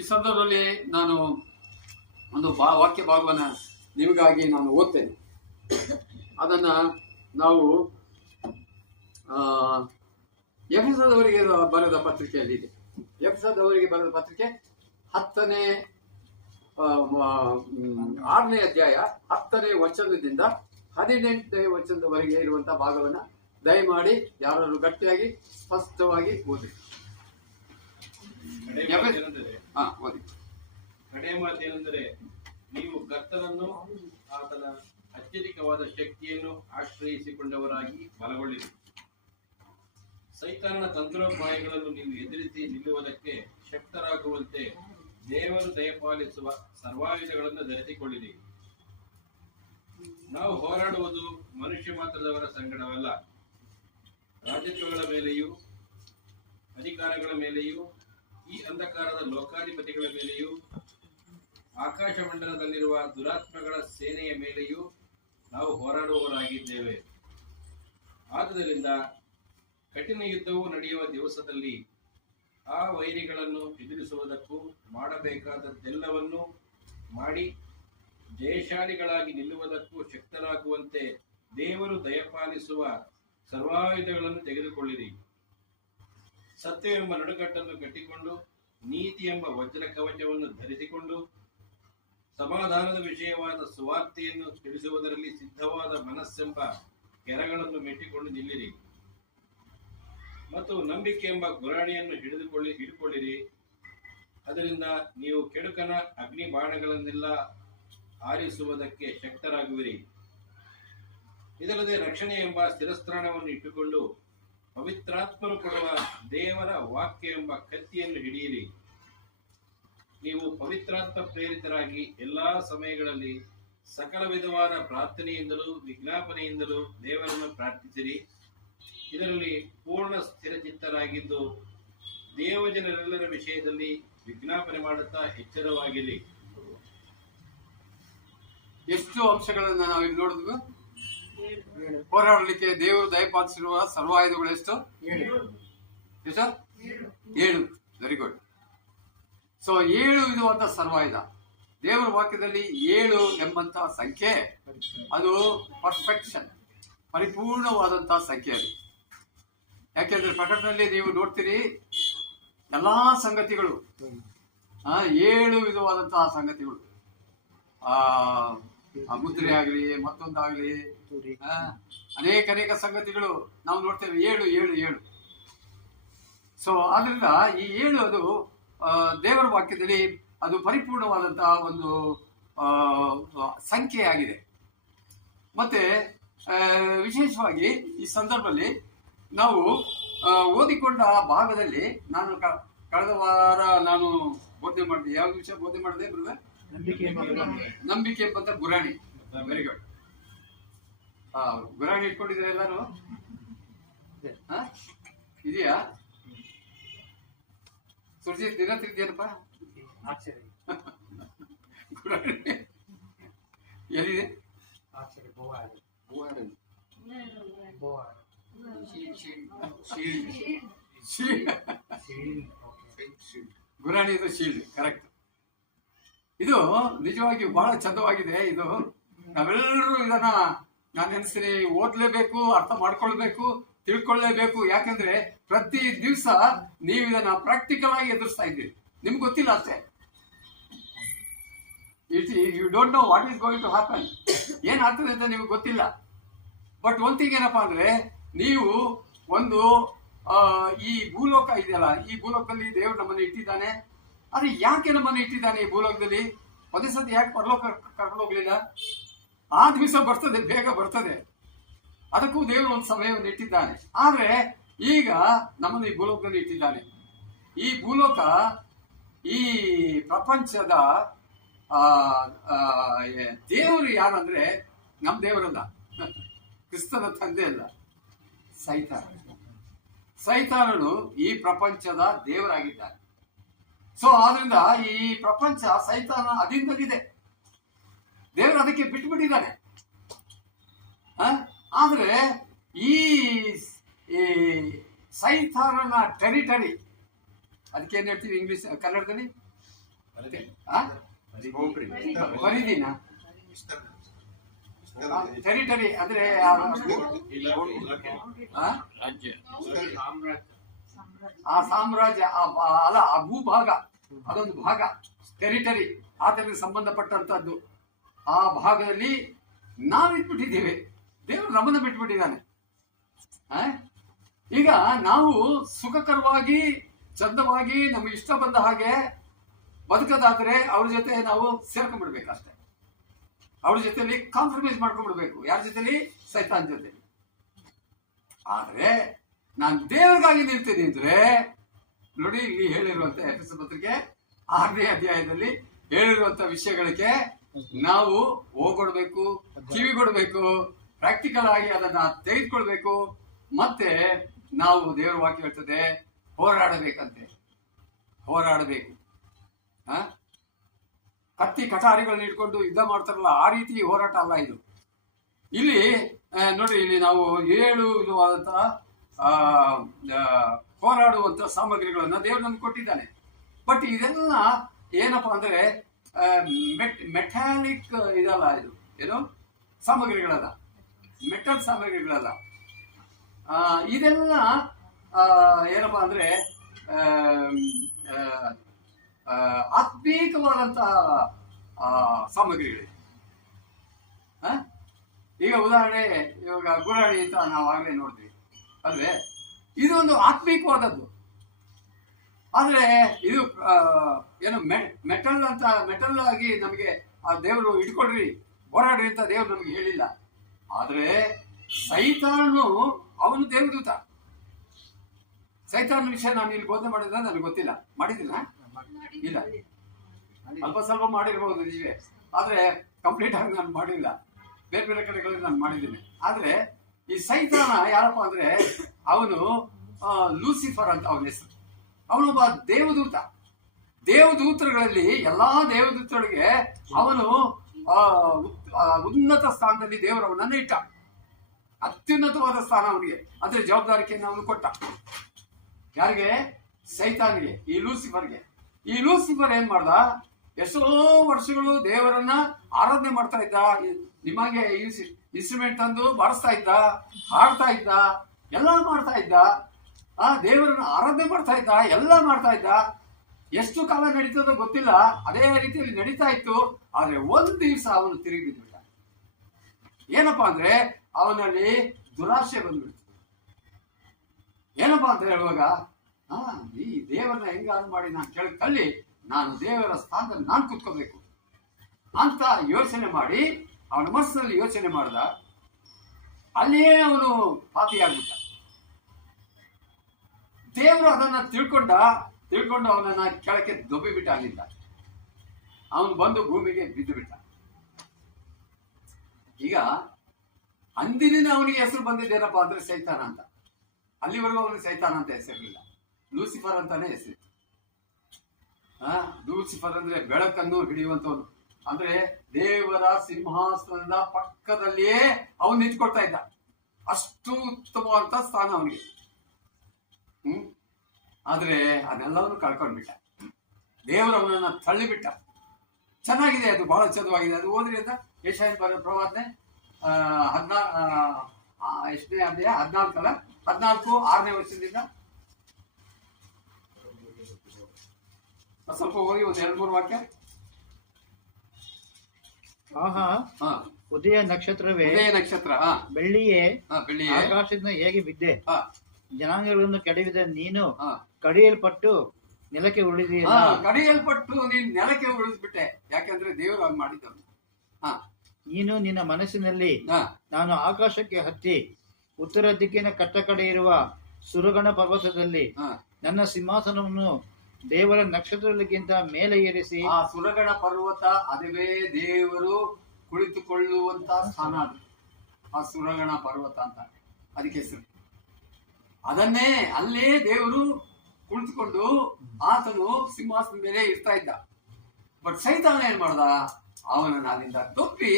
ಈ ಸಂದರ್ಭದಲ್ಲಿ ನಾನು ಒಂದು ವಾಕ್ಯ ಭಾಗವನ್ನು ನಿಮಗಾಗಿ ನಾನು ಓದ್ತೇನೆ. ಅದನ್ನು ನಾವು ಎಫೆಸದವರಿಗೆ ಬರೆದ ಪತ್ರಿಕೆಯಲ್ಲಿದೆ. ಎಫೆಸದವರಿಗೆ ಬರೆದ ಪತ್ರಿಕೆ 10ನೇ 6ನೇ ಅಧ್ಯಾಯ 10ನೇ ವಚನದಿಂದ 18ನೇ ವಚನದವರೆಗೆ ಇರುವಂತಹ ಭಾಗವನ್ನು ದಯಮಾಡಿ ಯಾರು ಗಟ್ಟಿಯಾಗಿ ಸ್ಪಷ್ಟವಾಗಿ ಓದಿ. ಓದಿ. ಕಡೆ ಮಾತೇನೆಂದರೆ, ನೀವು ಕರ್ತನನ್ನು ಆತನ ಅತ್ಯಧಿಕವಾದ ಶಕ್ತಿಯನ್ನು ಆಶ್ರಯಿಸಿಕೊಂಡವರಾಗಿ ಬಲಗೊಳ್ಳಿರಿ. ಸೈತಾನನ ತಂತ್ರೋಪಾಯಗಳನ್ನು ನೀವು ಎದುರಿಸಿ ನಿಲ್ಲುವುದಕ್ಕೆ ಶಕ್ತರಾಗುವಂತೆ ದೇವರು ದಯಪಾಲಿಸುವ ಸರ್ವಾಯುಧಗಳನ್ನು ಧರಿಸಿಕೊಳ್ಳಿರಿ. ನಾವು ಹೋರಾಡುವುದು ಮನುಷ್ಯ ಮಾತ್ರದವರ ಸಂಗಡವಲ್ಲ, ರಾಜತ್ವಗಳ ಮೇಲೆಯೂ ಅಧಿಕಾರಗಳ ಮೇಲೆಯೂ ಈ ಅಂಧಕಾರದ ಲೋಕಾಧಿಪತಿಗಳ ಮೇಲೆಯೂ ಆಕಾಶ ಮಂಡಲದಲ್ಲಿರುವ ದುರಾತ್ಮಗಳ ಸೇನೆಯ ಮೇಲೆಯೂ ನಾವು ಹೋರಾಡುವವರಾಗಿದ್ದೇವೆ. ಆದುದರಿಂದ ಕಠಿಣ ಯುದ್ಧವು ನಡೆಯುವ ದಿವಸದಲ್ಲಿ ಆ ವೈರಿಗಳನ್ನು ಎದುರಿಸುವುದಕ್ಕೂ ಮಾಡಬೇಕಾದದ್ದೆಲ್ಲವನ್ನೂ ಮಾಡಿ ಜಯಶಾಲಿಗಳಾಗಿ ನಿಲ್ಲುವುದಕ್ಕೂ ಶಕ್ತರಾಗುವಂತೆ ದೇವರು ದಯಪಾಲಿಸುವ ಸರ್ವಾಯುಧಗಳನ್ನು ತೆಗೆದುಕೊಳ್ಳಿರಿ. ಸತ್ಯವೆಂಬ ನಡುಕಟ್ಟನ್ನು ಕಟ್ಟಿಕೊಂಡು, ನೀತಿ ಎಂಬ ವಜ್ರ ಕವಚವನ್ನು ಧರಿಸಿಕೊಂಡು, ಸಮಾಧಾನದ ವಿಷಯವಾದ ಸುವಾರ್ತೆಯನ್ನು ತಿಳಿಸುವುದರಲ್ಲಿ ಸಿದ್ಧವಾದ ಮನಸ್ಸೆಂಬ ಕೆರಗಳನ್ನು ಮೆಟ್ಟಿಕೊಂಡು ನಿಲ್ಲಿರಿ. ಮತ್ತು ನಂಬಿಕೆ ಎಂಬ ಗುರಾಣಿಯನ್ನು ಹಿಡಿದುಕೊಳ್ಳಿರಿ. ಅದರಿಂದ ನೀವು ಕೆಡುಕನ ಅಗ್ನಿ ಬಾಣಗಳನ್ನೆಲ್ಲ ಆರಿಸುವುದಕ್ಕೆ ಶಕ್ತರಾಗುವಿರಿ. ಇದಲ್ಲದೆ ರಕ್ಷಣೆ ಎಂಬ ಸ್ಥಿರಸ್ಥಾನವನ್ನು ಇಟ್ಟುಕೊಂಡು ಪವಿತ್ರಾತ್ಮರು ಕೊಡುವ ದೇವರ ವಾಕ್ಯ ಎಂಬ ಕತ್ತಿಯನ್ನು ಹಿಡಿಯಿರಿ. ನೀವು ಪವಿತ್ರಾತ್ಮ ಪ್ರೇರಿತರಾಗಿ ಎಲ್ಲಾ ಸಮಯಗಳಲ್ಲಿ ಸಕಲ ವಿಧವಾದ ಪ್ರಾರ್ಥನೆಯಿಂದಲೂ ವಿಜ್ಞಾಪನೆಯಿಂದಲೂ ದೇವರನ್ನು ಪ್ರಾರ್ಥಿಸಿರಿ. ಇದರಲ್ಲಿ ಪೂರ್ಣ ಸ್ಥಿರಚಿತ್ತರಾಗಿದ್ದು ದೇವಜನರೆಲ್ಲರ ವಿಷಯದಲ್ಲಿ ವಿಜ್ಞಾಪನೆ ಮಾಡುತ್ತಾ ಎಚ್ಚರವಾಗಿರಿ. ಎಷ್ಟು ಅಂಶಗಳನ್ನು ನಾವಿಲ್ಲಿ ನೋಡಿದ್ವಿ. ಹೋರಾಡಲಿಕ್ಕೆ ದೇವರು ದಯಪಾಲಿಸಿರುವ ಸರ್ವಾಯುಧಗಳು ಎಷ್ಟು? 7. Very good. ಸೊ 7 ವಿಧವಾದ ಸರ್ವಾಯುಧ. ದೇವರ ವಾಕ್ಯದಲ್ಲಿ 7 ಎಂಬಂತಹ ಸಂಖ್ಯೆ ಅದು ಪರ್ಫೆಕ್ಷನ್, ಪರಿಪೂರ್ಣವಾದಂತಹ ಸಂಖ್ಯೆ ಅದು. ಯಾಕೆಂದ್ರೆ ಪ್ರಕಟಣೆಯಲ್ಲಿ ನೀವು ನೋಡ್ತೀರಿ ಎಲ್ಲಾ ಸಂಗತಿಗಳು 7 ವಿಧವಾದಂತಹ ಸಂಗತಿಗಳು, ಮುದ್ರೆ ಆಗಲಿ ಮತ್ತೊಂದಾಗಲಿ ಅನೇಕ ಸಂಗತಿಗಳು ನಾವು ನೋಡ್ತೇವೆ. 7. ಸೊ ಆದ್ರಿಂದ ಈ 7 ಅದು ದೇವರ ವಾಕ್ಯದಲ್ಲಿ ಅದು ಪರಿಪೂರ್ಣವಾದಂತಹ ಒಂದು ಸಂಖ್ಯೆಯಾಗಿದೆ. ಮತ್ತೆ ವಿಶೇಷವಾಗಿ ಈ ಸಂದರ್ಭದಲ್ಲಿ ನಾವು ಓದಿಕೊಂಡ ಭಾಗದಲ್ಲಿ ನಾನು ಕಳೆದ ವಾರ ನಾನು ಬೋಧನೆ ಮಾಡಿದೆ. ಯಾವ ವಿಷಯ ಬೋಧನೆ ಮಾಡಿದೆ ಬ್ರದರ್? ನಂಬಿಕೆ ಎಂಬಂತ ಗುರಾಣಿ. Very good. ಗುರಾಣಿ ಇಟ್ಕೊಂಡಿದ್ರೆ ಎಲ್ಲಾರು ಇದೆಯಾ? ಸುರ್ಜಿತ್ ದಿನ ತಿಂತೀಯನಪ್ಪ? ಗುರಾಣಿ ಎಲ್ಲಿದೆ? ಗುರಾಣಿ ಇದು ಶೀಲ್ಡ್. ಕರೆಕ್ಟ್. ಇದು ನಿಜವಾಗಿ ಬಹಳ ಚಂದವಾಗಿದೆ. ಇದು ನಾವೆಲ್ಲರೂ ಇದನ್ನ ನಾನು ಅನಿಸ್ತೀನಿ ಓದ್ಲೇಬೇಕು, ಅರ್ಥ ಮಾಡ್ಕೊಳ್ಬೇಕು, ತಿಳ್ಕೊಳ್ಳೇಬೇಕು. ಯಾಕಂದ್ರೆ ಪ್ರತಿ ದಿವಸ ನೀವು ಇದನ್ನ ಪ್ರಾಕ್ಟಿಕಲ್ ಆಗಿ ಎದುರಿಸ್ತಾ ಇದ್ದೀರಿ. ನಿಮ್ಗೆ ಗೊತ್ತಿಲ್ಲ ಅಷ್ಟೇ. You don't know what is going to happen. ಏನಾಗ್ತದೆ ಅಂತ ನಿಮ್ಗೆ ಗೊತ್ತಿಲ್ಲ. ಬಟ್ ಒಂದ್ ಥಿಂಗ್ ಏನಪ್ಪಾ ಅಂದ್ರೆ, ನೀವು ಒಂದು ಈ ಭೂಲೋಕ ಇದೆಯಲ್ಲ, ಈ ಭೂಲೋಕದಲ್ಲಿ ದೇವರು ನಮ್ಮನ್ನು ಇಟ್ಟಿದ್ದಾನೆ. ಆದ್ರೆ ಯಾಕೆ ನಮ್ಮನ್ನು ಇಟ್ಟಿದ್ದಾನೆ ಈ ಭೂಲೋಕದಲ್ಲಿ? ಒಂದೇ ಸತಿ ಯಾಕೆ ಪರಲೋಕ ಕರ್ಕೊಂಡು ಹೋಗ್ಲಿಲ್ಲ? ಆ ದಿವಸ ಬರ್ತದೆ, ಬೇಗ ಬರ್ತದೆ. ಅದಕ್ಕೂ ದೇವರು ಒಂದು ಸಮಯವನ್ನು ಇಟ್ಟಿದ್ದಾನೆ. ಆದ್ರೆ ಈಗ ನಮ್ಮನ್ನು ಈ ಭೂಲೋಕದಲ್ಲಿ ಇಟ್ಟಿದ್ದಾನೆ. ಈ ಭೂಲೋಕ ಈ ಪ್ರಪಂಚದ ದೇವರು ಯಾರಂದ್ರೆ ನಮ್ಮ ದೇವರಲ್ಲ, ಕ್ರಿಸ್ತನ ತಂದೆ ಅಲ್ಲ, ಸೈತಾನನು ಈ ಪ್ರಪಂಚದ ದೇವರಾಗಿದ್ದಾನೆ. ಸೊ ಆದ್ರಿಂದ ಈ ಪ್ರಪಂಚ ಸೈತಾನ ಅಧೀನದಲ್ಲಿದೆ. ದೇವರು ಅದಕ್ಕೆ ಬಿಟ್ಟುಬಿಟ್ಟಿದ್ದಾನೆ. ಆದ್ರೆ ಈ ಸೈತಾನನ ಟೆರಿಟರಿ, ಅದಕ್ಕೆ ಏನ್ ಹೇಳ್ತೀವಿ ಇಂಗ್ಲಿಷ್, ಕನ್ನಡದಲ್ಲಿ ಪರಿಧಿನ ಟೆರಿಟರಿ ಅಂದ್ರೆ ಆ ಸಾಮ್ರಾಜ್ಯ ಅಲ್ಲ, ಆ ಭೂಭಾಗ, ಅದೊಂದು ಭಾಗ, ಟೆರಿಟರಿ, ಆತನಿಗೆ ಸಂಬಂಧಪಟ್ಟಂತದ್ದು. ಆ ಭಾಗದಲ್ಲಿ ನಾವಿಟ್ಬಿಟ್ಟಿದ್ದೇವೆ, ದೇವರು ನಮ್ಮನ್ನು ಬಿಟ್ಬಿಟ್ಟಿದ್ದಾನೆ. ಈಗ ನಾವು ಸುಖಕರವಾಗಿ ಚಂದವಾಗಿ ನಮಗೆ ಇಷ್ಟ ಬಂದ ಹಾಗೆ ಬದುಕದಾದ್ರೆ ಅವ್ರ ಜೊತೆ ನಾವು ಸೇರ್ಕೊಂಡ್ಬಿಡ್ಬೇಕಷ್ಟೆ. ಅವ್ರ ಜೊತೆಲಿ ಕಾಂಪ್ರಮೈಸ್ ಮಾಡ್ಕೊಂಡ್ಬಿಡ್ಬೇಕು. ಯಾರ ಜೊತೆಲಿ? ಸೈತಾನ್ ಜೊತೆ. ಆದ್ರೆ ನಾನು ದೇವರಿಗಾಗಿ ನಿಲ್ತೀನಿ ಅಂದ್ರೆ ನೋಡಿ, ಇಲ್ಲಿ ಹೇಳಿರುವಂತ ಎಫೆಸ ಪತ್ರಿಕೆ 6ನೇ ಅಧ್ಯಾಯದಲ್ಲಿ ಹೇಳಿರುವಂತ ವಿಷಯಗಳಿಗೆ ನಾವು ಹೋಗೊಡ್ಬೇಕು, ಕಿವಿಗೊಡ್ಬೇಕು, ಪ್ರಾಕ್ಟಿಕಲ್ ಆಗಿ ಅದನ್ನ ತೆಗೆದುಕೊಳ್ಬೇಕು. ಮತ್ತೆ ನಾವು ದೇವರ ವಾಕ್ಯ ಹೇಳ್ತದೆ ಹೋರಾಡಬೇಕಂತೆ, ಹೋರಾಡಬೇಕು. ಕತ್ತಿ ಕಟಾರಿಗಳನ್ನ ಇಟ್ಕೊಂಡು ಯುದ್ಧ ಮಾಡ್ತಾರಲ್ಲ, ಆ ರೀತಿ ಹೋರಾಟ ಅಲ್ಲ ಇದು. ಇಲ್ಲಿ ನೋಡಿ, ಇಲ್ಲಿ ನಾವು 7 ವಿಧವಾದಂತಹ ಹೋರಾಡುವಂತ ಸಾಮಗ್ರಿಗಳನ್ನ ದೇವರು ನಮ್ಗೆ ಕೊಟ್ಟಿದ್ದಾನೆ. ಬಟ್ ಇದೆಲ್ಲ ಏನಪ್ಪಾ ಅಂದ್ರೆ ಮೆಟಾಲಿಕ್ ಇದಲ್ಲ, ಇದು ಏನು ಸಾಮಗ್ರಿಗಳಲ್ಲ, ಮೆಟಲ್ ಸಾಮಗ್ರಿಗಳಲ್ಲ. ಇದೆಲ್ಲ ಏನಪ್ಪಾ ಅಂದ್ರೆ ಆತ್ಮೀಕವಾದಂತಹ ಸಾಮಗ್ರಿಗಳು. ಈಗ ಉದಾಹರಣೆ, ಇವಾಗ ಗುರಾಣಿ ಅಂತ ನಾವು ಆಗ್ಲೇ ನೋಡಿದ್ವಿ ಅಲ್ವೇ, ಇದು ಒಂದು ಆತ್ಮೀಕವಾದದ್ದು. ಆದ್ರೆ ಇದು ಏನು ಮೆಟಲ್ ಅಂತ, ಮೆಟಲ್ ಆಗಿ ನಮಗೆ ಆ ದೇವರು ಇಟ್ಕೊಳ್ರಿ, ಹೋರಾಡ್ರಿ ಅಂತ ದೇವರು ನಮ್ಗೆ ಹೇಳಿಲ್ಲ. ಆದ್ರೆ ಸೈತಾನು ಅವನು ದೇವದೂತ. ಸೈತಾನ ವಿಷಯ ನಾನು ಇಲ್ಲಿ ಬೋಧನೆ ಮಾಡಿದ್ರೆ ನನಗೆ ಗೊತ್ತಿಲ್ಲ, ಮಾಡಿದಿಲ್ಲ, ಇಲ್ಲ, ಅಲ್ಪ ಸ್ವಲ್ಪ ಮಾಡಿರ್ಬೋದು ನೀವೇ, ಆದ್ರೆ ಕಂಪ್ಲೀಟ್ ಆಗಿ ನಾನು ಮಾಡಿಲ್ಲ. ಬೇರೆ ಬೇರೆ ಕಡೆಗಳಲ್ಲಿ ನಾನು ಮಾಡಿದ್ದೀನಿ. ಆದ್ರೆ ಈ ಸೈತಾನ ಯಾರಪ್ಪ ಅಂದ್ರೆ ಅವನು ಲೂಸಿಫರ್ ಅಂತ ಅವನ ಹೆಸರು. ಅವನೊಬ್ಬ ದೇವದೂತ. ದೇವದೂತರುಗಳಲ್ಲಿ ಎಲ್ಲಾ ದೇವದೂತರಿಗೆ ಅವನು ಉನ್ನತ ಸ್ಥಾನದಲ್ಲಿ ದೇವರು ಅವನನ್ನು ಇಟ್ಟ. ಅತ್ಯುನ್ನತವಾದ ಸ್ಥಾನ ಅವನಿಗೆ, ಅಂದ್ರೆ ಜವಾಬ್ದಾರಿಕೆಯನ್ನು ಅವನು ಕೊಟ್ಟ. ಯಾರಿಗೆ? ಸೈತಾನಿಗೆ, ಈ ಲೂಸಿಫರ್ಗೆ. ಈ ಲೂಸಿಫರ್ ಏನ್ ಮಾಡ್ದ? ಎಷ್ಟೋ ವರ್ಷಗಳು ದೇವರನ್ನ ಆರಾಧನೆ ಮಾಡ್ತಾ ಇದ್ದ. ನಿಮಗೆ ಇನ್ಸ್ಟ್ರೂಮೆಂಟ್ ತಂದು ಬಾರಿಸ್ತಾ ಇದ್ದ, ಹಾಡ್ತಾ ಇದ್ದ, ಎಲ್ಲ ಮಾಡ್ತಾ ಇದ್ದ. ದೇವರನ್ನ ಆರಾಧನೆ ಮಾಡ್ತಾ ಇದ್ದ, ಎಲ್ಲ ಮಾಡ್ತಾ ಇದ್ದ. ಎಷ್ಟು ಕಾಲ ನಡೀತದೋ ಗೊತ್ತಿಲ್ಲ, ಅದೇ ರೀತಿಯಲ್ಲಿ ನಡೀತಾ ಇತ್ತು. ಆದ್ರೆ ಒಂದ್ ದಿವಸ ಅವನು ತಿರುಗಿ ಬಿದ್ಬಿಟ್ಟ. ಏನಪ್ಪಾ ಅಂದ್ರೆ ಅವನಲ್ಲಿ ದುರಾಶೆ ಬಂದ್ಬಿಡ್ತು. ಏನಪ್ಪಾ ಅಂತ ಹೇಳುವಾಗ, ಈ ದೇವರನ್ನ ಹೆಂಗಾದ್ರು ಮಾಡಿ ನಾನು ಕೆಳಗೆ ತಳ್ಳಿ ನಾನು ದೇವರ ಸ್ಥಾನದಲ್ಲಿ ನಾನು ಕೂತ್ಕೋಬೇಕು ಅಂತ ಯೋಚನೆ ಮಾಡಿ ಅವನ ಮನಸ್ಸಿನಲ್ಲಿ ಯೋಚನೆ ಮಾಡ್ದ. ಅಲ್ಲಿಯೇ ಅವನು ಪಾಪಿಯಾಗ್ಬಿಟ್ಟ. ದೇವರು ಅದನ್ನ ತಿಳ್ಕೊಂಡು ಅವನನ್ನ ಕೆಳಕ್ಕೆ ದೊಬ್ಬಿ ಬಿಟ್ಟ. ಅಲ್ಲಿಂದ ಅವನು ಬಂದು ಭೂಮಿಗೆ ಬಿದ್ದು ಬಿಟ್ಟ. ಈಗ ಅಂದಿನ ಅವನಿಗೆ ಹೆಸರು ಬಂದಿದ್ದೇನಪ್ಪಾ ಅಂದ್ರೆ ಸೈತಾನ ಅಂತ. ಅಲ್ಲಿವರೆಗೂ ಅವನಿಗೆ ಸೈತಾನ ಅಂತ ಹೆಸರಿಲ್ಲ, ಲೂಸಿಫರ್ ಅಂತಾನೆ ಹೆಸರು. ಲೂಸಿಫರ್ ಅಂದ್ರೆ ಬೆಳಕನ್ನು ಹಿಡಿಯುವಂತವನು. ಅಂದ್ರೆ ದೇವರ ಸಿಂಹಾಸನದ ಪಕ್ಕದಲ್ಲಿಯೇ ಅವನು ನಿಂತ್ಕೊಳ್ತಾ ಇದ್ದ. ಅಷ್ಟು ಉತ್ತಮವಾದಂತ ಸ್ಥಾನ ಅವನಿಗೆ. ಆದ್ರೆ ಅದೆಲ್ಲವನ್ನು ಕಳ್ಕೊಂಡ್ಬಿಟ್ಟ. ದೇವರು ಅವನನ್ನ ತಳ್ಳಿಬಿಟ್ಟ. ಚೆನ್ನಾಗಿದೆ, ಅದು ಬಹಳ ಚಂದವಾಗಿದೆ. ಅದು ಓದ್ರಿ ಅಂತ ಯೆಶಾಯನ ಪ್ರವಾದನೆ 14ನೇ ಅಧ್ಯಾಯ 14 6ನೇ ವರ್ಷದಿಂದ ಸ್ವಲ್ಪ ಓದಿ, ಒಂದು 2-3 ವಾಕ್ಯ. ಉದಯ ನಕ್ಷತ್ರವೇ, ಉದಯ ನಕ್ಷತ್ರ, ಬೆಳ್ಳಿಯೇ, ಆಕಾಶದಿಂದ ಹೇಗೆ ಬಿದ್ದೆ, ಜನಾಂಗಗಳನ್ನು ಕೆಡವಿದ ನೀನು ಕಡಿಯಲ್ಪಟ್ಟು ನೆಲಕ್ಕೆ ಉಳಿದಿಲ್ಲ. ಕಡಿಯಲ್ಪಟ್ಟು ನೀನು ನೆಲಕ್ಕೆ ಉಳಿದ್ಬಿಟ್ಟೆ. ಯಾಕೆಂದ್ರೆ ದೇವರು ಹಂಗ್ ಮಾಡಿದ್ದವನು. ನೀನು ನಿನ್ನ ಮನಸ್ಸಿನಲ್ಲಿ ನಾನು ಆಕಾಶಕ್ಕೆ ಹತ್ತಿ ಉತ್ತರ ದಿಕ್ಕಿನ ಕಟ್ಟ ಕಡೆ ಇರುವ ಸುರಗಣ ಪರ್ವತದಲ್ಲಿ ನನ್ನ ಸಿಂಹಾಸನವನ್ನು ದೇವರ ನಕ್ಷತ್ರಗಳಿಗಿಂತ ಮೇಲೆ ಏರಿಸಿ. ಆ ಸುರಗಣ ಪರ್ವತ ಅದುವೇ ದೇವರು ಕುಳಿತುಕೊಳ್ಳುವಂತ ಸ್ಥಾನ. ಅದು ಆ ಸುರಗಣ ಪರ್ವತ ಅಂತ ಅದಕ್ಕೆ ಹೆಸರು. ಅದನ್ನೇ ಅಲ್ಲೇ ದೇವರು ಕುಳಿತುಕೊಂಡು ಆತನು ಸಿಂಹಾಸನದ ಮೇಲೆ ಇರ್ತಾ ಇದ್ದ. ಬಟ್ ಸೈತಾನ ಏನ್ ಮಾಡ್ದ? ಅವನನ್ನ ಅಲ್ಲಿಂದ ತಪ್ಪಿ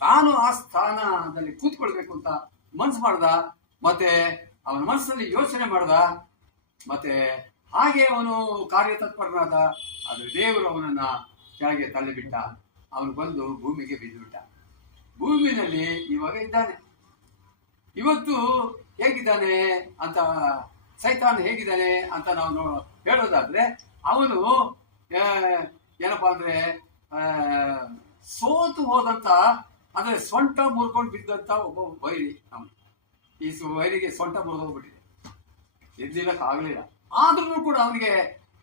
ತಾನು ಆ ಸ್ಥಾನದಲ್ಲಿ ಕೂತ್ಕೊಳ್ಬೇಕು ಅಂತ ಮನ್ಸು ಮಾಡ್ದ. ಮತ್ತೆ ಅವನ ಮನಸ್ಸಲ್ಲಿ ಯೋಚನೆ ಮಾಡ್ದ. ಮತ್ತೆ ಹಾಗೆ ಅವನು ಕಾರ್ಯತತ್ಪರನಾದ. ಆದರೆ ದೇವರು ಅವನನ್ನ ಕೆಳಗೆ ತಳ್ಳಿಬಿಟ್ಟ. ಅವನು ಬಂದು ಭೂಮಿಗೆ ಬಿದ್ದುಬಿಟ್ಟ. ಭೂಮಿನಲ್ಲಿ ಇವಾಗ ಇದ್ದಾನೆ. ಇವತ್ತು ಹೇಗಿದ್ದಾನೆ ಅಂತ, ಸೈತಾನ್ ಹೇಗಿದ್ದಾನೆ ಅಂತ ನಾವು ಹೇಳೋದಾದ್ರೆ, ಅವನು ಏನಪ್ಪಾ ಅಂದ್ರೆ ಸೋತು ಹೋದಂತ, ಅಂದ್ರೆ ಸೊಂಟ ಮುರ್ಕೊಂಡು ಬಿದ್ದಂತ ಒಬ್ಬ ವೈರಿ. ಅವನು ಈ ವೈರಿಗೆ ಸೊಂಟ ಮುರಿದೋಗ್ಬಿಟ್ಟಿದೆ, ಎದ್ದಿಲ್ಲಕ್ಕಾಗಲಿಲ್ಲ. ಆದ್ರೂ ಕೂಡ ಅವನಿಗೆ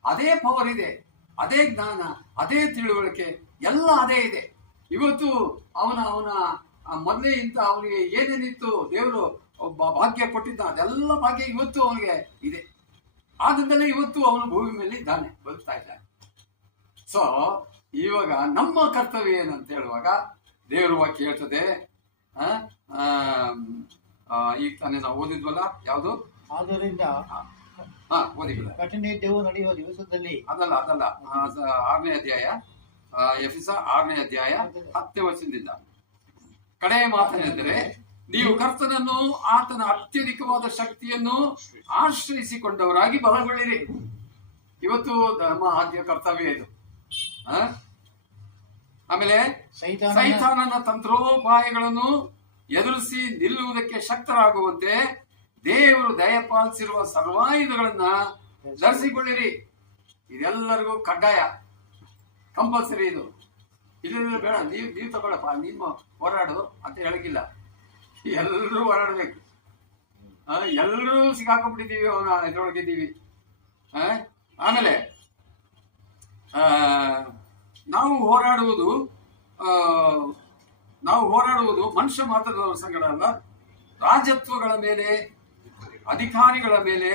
ಅದೇ ಪವರ್ ಇದೆ, ಅದೇ ಜ್ಞಾನ, ಅದೇ ತಿಳುವಳಿಕೆ, ಎಲ್ಲ ಅದೇ ಇದೆ. ಇವತ್ತು ಅವನ ಮೊದಲೇ ಇಂತ ಅವನಿಗೆ ಏನೇನಿತ್ತು ದೇವರು ಒಬ್ಬ ಭಾಗ್ಯ ಕೊಟ್ಟಿದ್ದ, ಅದೆಲ್ಲ ಭಾಗ್ಯ ಇವತ್ತು ಅವನಿಗೆ ಇದೆ. ಆದ್ದರಿಂದಲೇ ಇವತ್ತು ಅವನು ಭೂಮಿ ಮೇಲೆ ಇದ್ದಾನೆ, ಬದುಕ್ತಾ ಇದ್ದಾನೆ. ಸೊ ಇವಾಗ ನಮ್ಮ ಕರ್ತವ್ಯ ಏನಂತ ಹೇಳುವಾಗ ದೇವರು ವಾಕ್ಯ ಹೇಳ್ತದೆ. ಈಗ ತಾನೇ ನಾವು ಓದಿದ್ವಲ್ಲ, ಯಾವುದು? ಆದ್ದರಿಂದ ಓದಿಲ್ಲ. ಕಠಿಣ ನಡೆಯುವ ದಿವಸದಲ್ಲಿ ಅದಲ್ಲ 6ನೇ ಅಧ್ಯಾಯ, ಎಫೆಸ 6ನೇ ಅಧ್ಯಾಯ 10ನೇ ವಚನದಿಂದ. ಕಡೆಯ ಮಾತನೆಂದರೆ, ನೀವು ಕರ್ತನನ್ನು ಆತನ ಅತ್ಯಧಿಕವಾದ ಶಕ್ತಿಯನ್ನು ಆಶ್ರಯಿಸಿಕೊಂಡವರಾಗಿ ಬಲಗೊಳ್ಳಿರಿ. ಇವತ್ತು ನಮ್ಮ ಆದ್ಯ ಕರ್ತವ್ಯ ಇದು. ಆಮೇಲೆ ಸೈತಾನನ ತಂತ್ರೋಪಾಯಗಳನ್ನು ಎದುರಿಸಿ ನಿಲ್ಲುವುದಕ್ಕೆ ಶಕ್ತರಾಗುವಂತೆ ದೇವರು ದಯಪಾಲಿಸಿರುವ ಸರ್ವಾಯುಧಗಳನ್ನ ಧರಿಸಿಕೊಳ್ಳಿರಿ. ಇದೆಲ್ಲರಿಗೂ ಕಡ್ಡಾಯ, ಕಂಪಲ್ಸರಿ. ಇದು ಇಲ್ಲ ಬೇಡ, ನೀವು ತಗೊಳ್ಳಪ್ಪ, ನಿಮ್ಮ ಹೋರಾಡು ಅಂತ ಹೇಳಕ್ಕಿಲ್ಲ. ಎಲ್ಲರೂ ಹೋರಾಡಬೇಕು. ಎಲ್ಲರೂ ಸಿಕ್ಕಾಕೊಂಡ್ಬಿಟ್ಟಿದ್ದೀವಿ, ಅವನ ಇದ್ರೊಳಗಿದ್ದೀವಿ. ಆಮೇಲೆ ನಾವು ಹೋರಾಡುವುದು ಮನುಷ್ಯ ಮಾತ್ರದವರ ಸಂಗಡ ಅಲ್ಲ, ರಾಜತ್ವಗಳ ಮೇಲೆ, ಅಧಿಕಾರಿಗಳ ಮೇಲೆ,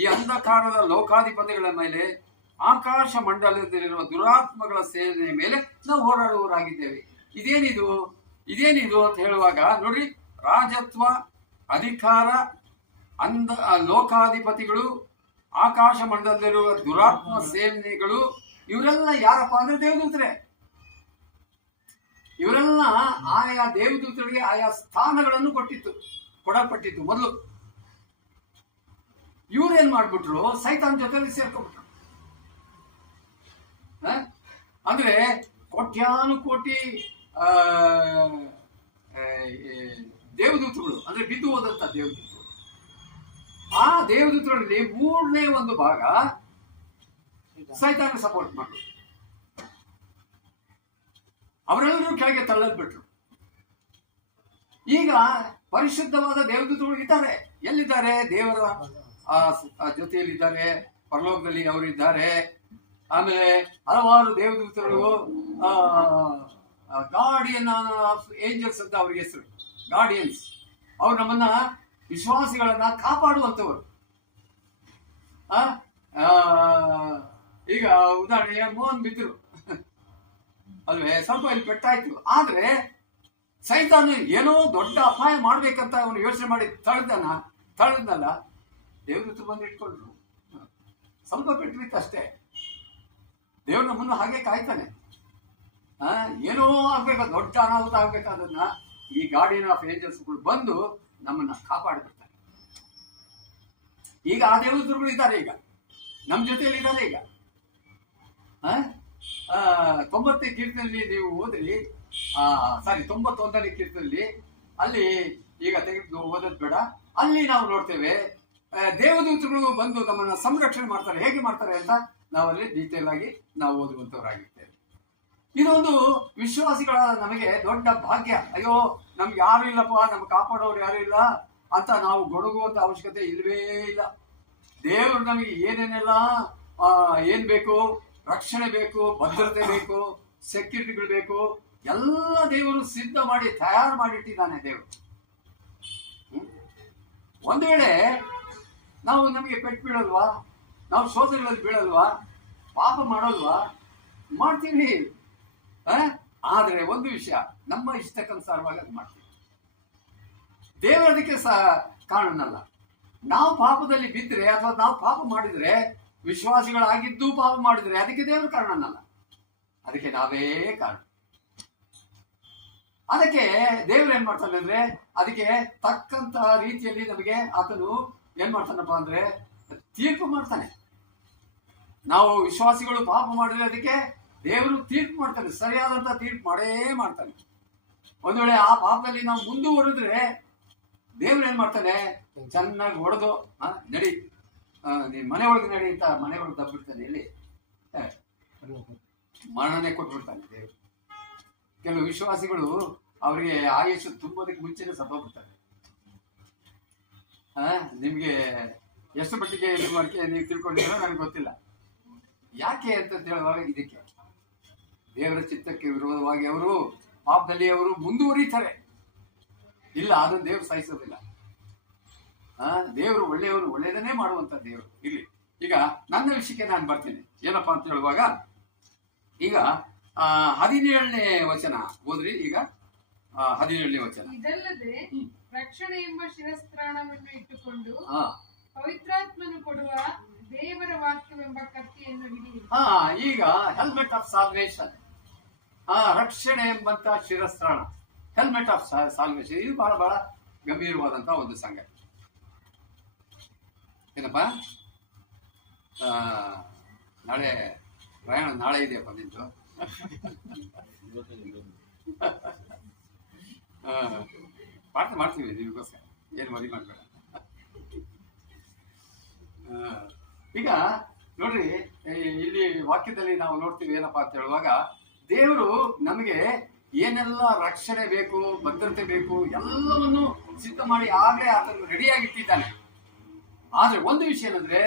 ಈ ಅಂಧಕಾರದ ಲೋಕಾಧಿಪತಿಗಳ ಮೇಲೆ, ಆಕಾಶ ಮಂಡಲದಲ್ಲಿರುವ ದುರಾತ್ಮಗಳ ಸೇನೆಯ ಮೇಲೆ ನಾವು ಹೋರಾಡುವವರಾಗಿದ್ದೇವೆ. ಇದೇನಿದು ಅಂತ ಹೇಳುವಾಗ ನೋಡ್ರಿ, ರಾಜತ್ವ, ಅಧಿಕಾರ, ಲೋಕಾಧಿಪತಿಗಳು, ಆಕಾಶ ಮಂಡಲದಲ್ಲಿರುವ ದುರಾತ್ಮ ಸೇನೆಗಳು, ಇವರೆಲ್ಲ ಯಾರಪ್ಪ ಅಂದ್ರೆ ದೇವದೂತರೇ. ಇವರೆಲ್ಲ ಆಯಾ ದೇವದೂತರಿಗೆ ಆಯಾ ಸ್ಥಾನಗಳನ್ನು ಕೊಡಲ್ಪಟ್ಟಿತ್ತು ಮೊದಲು. ಇವ್ರೇನ್ ಮಾಡ್ಬಿಟ್ರು, ಸೈತಾನ್ ಜೊತೆಲಿ ಸೇರ್ಕೊಂಡ್ಬಿಟ್ರು. ಅಂದ್ರೆ ಕೋಟ್ಯಾನುಕೋಟಿ ದೇವದೂತಗಳು, ಅಂದ್ರೆ ಬಿದ್ದು ಹೋದಂತ ದೇವದೂತರು. ಆ ದೇವದೂತರಲ್ಲಿ 3ನೇ ಒಂದು ಭಾಗ ಸೈತಾನ ಸಪೋರ್ಟ್ ಮಾಡಿದ್ರು. ಅವರೆಲ್ಲರೂ ಕೆಳಗೆ ತಳ್ಳಲ್ಬಿಟ್ರು. ಈಗ ಪರಿಶುದ್ಧವಾದ ದೇವದೂತರು ಇದ್ದಾರೆ. ಎಲ್ಲಿದ್ದಾರೆ? ದೇವರ ಜೊತೆಯಲ್ಲಿದ್ದಾರೆ, ಪರಲೋಕದಲ್ಲಿ ಅವರಿದ್ದಾರೆ. ಆಮೇಲೆ ಹಲವಾರು ದೇವದೂತರು, ಗಾರ್ಡಿಯನ್ ಏಂಜಲ್ಸ್ ಅಂತ ಅವ್ರಿಗೆ ಹೆಸರು, ಗಾರ್ಡಿಯನ್ಸ್. ಅವ್ರು ನಮ್ಮನ್ನ, ವಿಶ್ವಾಸಿಗಳನ್ನ ಕಾಪಾಡುವಂಥವ್ರು. ಈಗ ಉದಾಹರಣೆಗೆ ಮೋಹನ್ ಬಿದ್ರು ಅಲ್ವೇ, ಸ್ವಲ್ಪ ಇಲ್ಲಿ ಪೆಟ್ಟಾಯ್ತು. ಆದ್ರೆ ಸೈತಾನ ಏನೋ ದೊಡ್ಡ ಅಪಾಯ ಮಾಡ್ಬೇಕಂತ ಅವನು ಯೋಚನೆ ಮಾಡಿ ತಳ್ದಲ್ಲ, ದೇವದೂತರು ಬಂದು ಇಟ್ಕೊಂಡ್ರು. ಸ್ವಲ್ಪ ಪೆಟ್ಟು ಬಿತ್ತು ಅಷ್ಟೇ. ದೇವ್ರು ನಮ್ಮನ್ನು ಹಾಗೆ ಕಾಯ್ತಾನೆ. ಏನೋ ಆಗ್ಬೇಕು, ದೊಡ್ಡ ಅನಾಹುತ ಆಗ್ಬೇಕಾದನ್ನ ಈ ಗಾರ್ಡಿಯನ್ ಆಫ್ ಏಂಜಲ್ಸ್ಗಳು ಬಂದು ನಮ್ಮನ್ನ ಕಾಪಾಡ್ಬಿಡ್ತಾರೆ. ಈಗ ಆ ದೇವದೂತರುಗಳು ಇದ್ದಾರೆ, ಈಗ ನಮ್ಮ ಜೊತೆಯಲ್ಲಿ ಇದ್ದಾರೆ. ಈಗ 90ನೇ ಕೀರ್ತನೆಯಲ್ಲಿ ನೀವು ಓದ್ರಿ, 91ನೇ ಕೀರ್ತನೆಯಲ್ಲಿ, ಅಲ್ಲಿ ಈಗ ತೆಗೆದು ಓದೋದು ಬೇಡ, ಅಲ್ಲಿ ನಾವು ನೋಡ್ತೇವೆ ದೇವದೂತರು ಬಂದು ನಮ್ಮನ್ನ ಸಂರಕ್ಷಣೆ ಮಾಡ್ತಾರೆ. ಹೇಗೆ ಮಾಡ್ತಾರೆ ಅಂತ ನಾವಲ್ಲಿ ಡೀಟೇಲ್ ಆಗಿ ನಾವು ಓದುವಂತವರಾಗಿರ್ತೇವೆ. ಇದೊಂದು ವಿಶ್ವಾಸಿಗಳ ನಮಗೆ ದೊಡ್ಡ ಭಾಗ್ಯ. ಅಯ್ಯೋ, ನಮ್ಗೆ ಯಾರು ಇಲ್ಲಪ್ಪ, ನಮ್ಗೆ ಕಾಪಾಡೋರು ಯಾರು ಇಲ್ಲ ಅಂತ ನಾವು ಗೊಣಗುವಂತ ಅವಶ್ಯಕತೆ ಇಲ್ಲವೇ ಇಲ್ಲ. ದೇವರು ನಮಗೆ ಏನೇನೆಲ್ಲ ಏನ್ ಬೇಕು, ರಕ್ಷಣೆ ಬೇಕು, ಭದ್ರತೆ ಬೇಕು, ಸೆಕ್ಯೂರಿಟಿಗಳು ಬೇಕು, ಎಲ್ಲ ದೇವರು ಸಿದ್ಧ ಮಾಡಿ ತಯಾರು ಮಾಡಿಟ್ಟಿದ್ದಾನೆ ದೇವರು. ಒಂದು ವೇಳೆ ನಮಗೆ ಪೆಟ್ಟು ಬೀಳಲ್ವಾ, ನಾವು ಶೋಧನೆಗಳಲ್ಲಿ ಬೀಳಲ್ವಾ, ಪಾಪ ಮಾಡಲ್ವಾ? ಮಾಡ್ತೀವಿ. ಆದ್ರೆ ಒಂದು ವಿಷಯ, ನಮ್ಮ ಇಷ್ಟಕ್ಕನುಸಾರವಾಗಿ ಅದು ಮಾಡ್ತೀವಿ. ದೇವರು ಅದಕ್ಕೆ ಕಾರಣನಲ್ಲ. ನಾವು ಪಾಪದಲ್ಲಿ ಬಿದ್ದರೆ ಅಥವಾ ನಾವು ಪಾಪ ಮಾಡಿದ್ರೆ, ವಿಶ್ವಾಸಿಗಳಾಗಿದ್ದು ಪಾಪ ಮಾಡಿದ್ರೆ, ಅದಕ್ಕೆ ದೇವರು ಕಾರಣನಲ್ಲ, ಅದಕ್ಕೆ ನಾವೇ ಕಾರಣ. ಅದಕ್ಕೆ ದೇವರು ಏನ್ ಮಾಡ್ತಾನೆ ಅಂದ್ರೆ, ಅದಕ್ಕೆ ತಕ್ಕಂತ ರೀತಿಯಲ್ಲಿ ನಮಗೆ ಆತನು ಏನ್ ಮಾಡ್ತಾನಪ್ಪ ಅಂದ್ರೆ ತೀರ್ಪು ಮಾಡ್ತಾನೆ. ನಾವು ವಿಶ್ವಾಸಿಗಳು ಪಾಪ ಮಾಡಿದ್ರೆ ಅದಕ್ಕೆ ದೇವರು ತೀರ್ಪು ಮಾಡ್ತಾನೆ, ಸರಿಯಾದಂತ ತೀರ್ಪು ಮಾಡೇ ಮಾಡ್ತಾನೆ. ಒಂದ್ ವೇಳೆ ಆ ಪಾಪದಲ್ಲಿ ನಾವು ಮುಂದುವರೆದ್ರೆ ದೇವ್ರು ಏನ್ ಮಾಡ್ತಾನೆ, ಚೆನ್ನಾಗಿ ಹೊಡೆದು ನಡಿ, ನೀನ್ ಮನೆ ಒಳಗೆ ನಡಿ ಅಂತ ಮನೆ ಒಳಗೆ ತಬ್ಬಿಡ್ತಾನೆ. ಎಲ್ಲಿ ಮರಣನೆ ಕೊಟ್ಬಿಡ್ತಾನೆ ದೇವ್ರು. ಕೆಲವು ವಿಶ್ವಾಸಿಗಳು ಅವರಿಗೆ ಆಯುಷ್ ತುಂಬೋದಕ್ಕೆ ಮುಂಚೆನೆ ಸತ್ತೋಗ್ಬಿಡ್ತಾರೆ. ನಿಮ್ಗೆ ಎಷ್ಟು ಮಟ್ಟಿಗೆ ನೀವು ತಿಳ್ಕೊಂಡಿರೋ ನನಗೆ ಗೊತ್ತಿಲ್ಲ. ಯಾಕೆ ಅಂತ ಹೇಳುವಾಗ ಇದಕ್ಕೆ ದೇವರ ಚಿತ್ತಕ್ಕೆ ವಿರೋಧವಾಗಿ ಅವರು ಪಾಪದಲ್ಲಿ ಅವರು ಮುಂದುವರಿತಾರೆ. ಇಲ್ಲ, ಅದನ್ನು ದೇವ್ರು ಸಹಿಸೋದಿಲ್ಲ. ದೇವರು ಒಳ್ಳೆಯವರು, ಒಳ್ಳೆಯದನ್ನೇ ಮಾಡುವಂತ ದೇವರು. ಇಲ್ಲಿ ಈಗ ನನ್ನ ವಿಷಯಕ್ಕೆ ನಾನು ಬರ್ತೀನಿ. ಏನಪ್ಪಾ ಅಂತ ಹೇಳುವಾಗ ಈಗ 17ನೇ ವಚನ ಓದ್ರಿ. ಈಗ 17ನೇ ವಚನ, ಇದಲ್ಲದೆ ರಕ್ಷಣೆ ಎಂಬ ಶಿರಸ್ತ್ರಾಣವನ್ನು ಇಟ್ಟುಕೊಂಡು ಪವಿತ್ರಾತ್ಮನು ಕೊಡುವ ದೇವರ ವಾಕ್ಯವೆಂಬ ಕತ್ತಿಯನ್ನು ಹಿಡಿಯಿರಿ. ಈಗ ಹೆಲ್ಮೆಟ್ ಆಫ್ ಸಾಲ್ವೇಷನ್, ರಕ್ಷಣೆ ಎಂಬಂತ ಶಿರಸ್ತ್ರಾಣ, ಹೆಲ್ಮೆಟ್ ಆಫ್ ಸಾಲ್ವೇಷನ್. ಇದು ಬಹಳ ಬಹಳ ಗಂಭೀರವಾದಂತಹ ಒಂದು ಸಂಗತಿ. ಏನಪ್ಪಾ, ನಾಳೆ ಪ್ರಯಾಣ ನಾಳೆ ಇದೆಯಪ್ಪ ನಿಂದು. ಮಾಡ್ತೀವಿ ನಿಮಗೋಸ್ಕರ, ಏನು ಮರಿ ಮಾಡಬೇಡ. ಈಗ ನೋಡ್ರಿ, ಇಲ್ಲಿ ವಾಕ್ಯದಲ್ಲಿ ನಾವು ನೋಡ್ತೀವಿ ಏನಪ್ಪಾ ಅಂತ ಹೇಳುವಾಗ ದೇವರು ನಮಗೆ ಏನೆಲ್ಲ ರಕ್ಷಣೆ ಬೇಕು, ಭದ್ರತೆ ಬೇಕು, ಎಲ್ಲವನ್ನು ಸಿದ್ಧ ಮಾಡಿ ಆಗ್ಲೇ ಅದನ್ನು ರೆಡಿಯಾಗಿ ಇಟ್ಟಿದ್ದಾನೆ. ಆದ್ರೆ ಒಂದು ವಿಷಯ ಏನಂದ್ರೆ,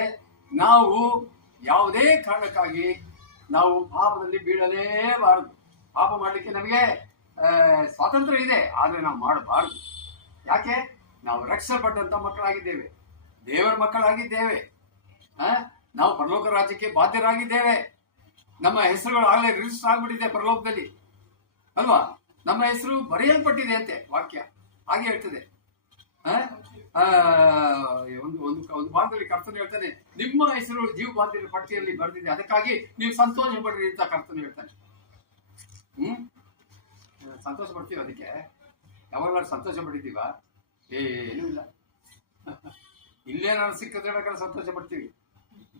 ನಾವು ಯಾವುದೇ ಕಾರಣಕ್ಕಾಗಿ ನಾವು ಪಾಪದಲ್ಲಿ ಬೀಳಲೇಬಾರದು. ಪಾಪ ಮಾಡಲಿಕ್ಕೆ ನಮಗೆ ಸ್ವಾತಂತ್ರ್ಯ ಇದೆ, ಆದ್ರೆ ನಾವು ಮಾಡಬಾರದು. ಯಾಕೆ? ನಾವು ರಕ್ಷಿಸಲ್ಪಟ್ಟಂತ ಮಕ್ಕಳಾಗಿದ್ದೇವೆ, ದೇವರ ಮಕ್ಕಳಾಗಿದ್ದೇವೆ. ನಾವು ಪರಲೋಕ ರಾಜ್ಯಕ್ಕೆ ಬಾಧ್ಯರಾಗಿದ್ದೇವೆ. ನಮ್ಮ ಹೆಸರುಗಳು ಆಗಲೇ ರಿಜಿಸ್ಟರ್ ಆಗ್ಬಿಟ್ಟಿದೆ ಪರಲೋಕದಲ್ಲಿ, ಅಲ್ವಾ? ನಮ್ಮ ಹೆಸರು ಬರೆಯಲ್ಪಟ್ಟಿದೆ ಅಂತೆ ವಾಕ್ಯ ಹಾಗೆ ಹೇಳ್ತದೆ. ಒಂದು ಭಾಗದಲ್ಲಿ ಕರ್ತನು ಹೇಳ್ತಾನೆ, ನಿಮ್ಮ ಹೆಸರು ಜೀವ ಬಾಧ್ಯರ ಪಟ್ಟಿಯಲ್ಲಿ ಬರೆದಿದೆ, ಅದಕ್ಕಾಗಿ ನೀವು ಸಂತೋಷ ಪಡ್ರಿ ಅಂತ ಕರ್ತನು ಹೇಳ್ತಾನೆ. ಸಂತೋಷ ಪಡ್ತೀವಿ. ಅದಕ್ಕೆ ಯಾವಾಗಲಾದ್ರು ಸಂತೋಷ ಪಡಿತೀವ? ಏನೂ ಇಲ್ಲ. ಇಲ್ಲೇನಾದ್ರು ಸಿಕ್ಕಿದ್ರೆ ಬೇಕಾದ್ರೆ ಸಂತೋಷ ಪಡ್ತೀವಿ,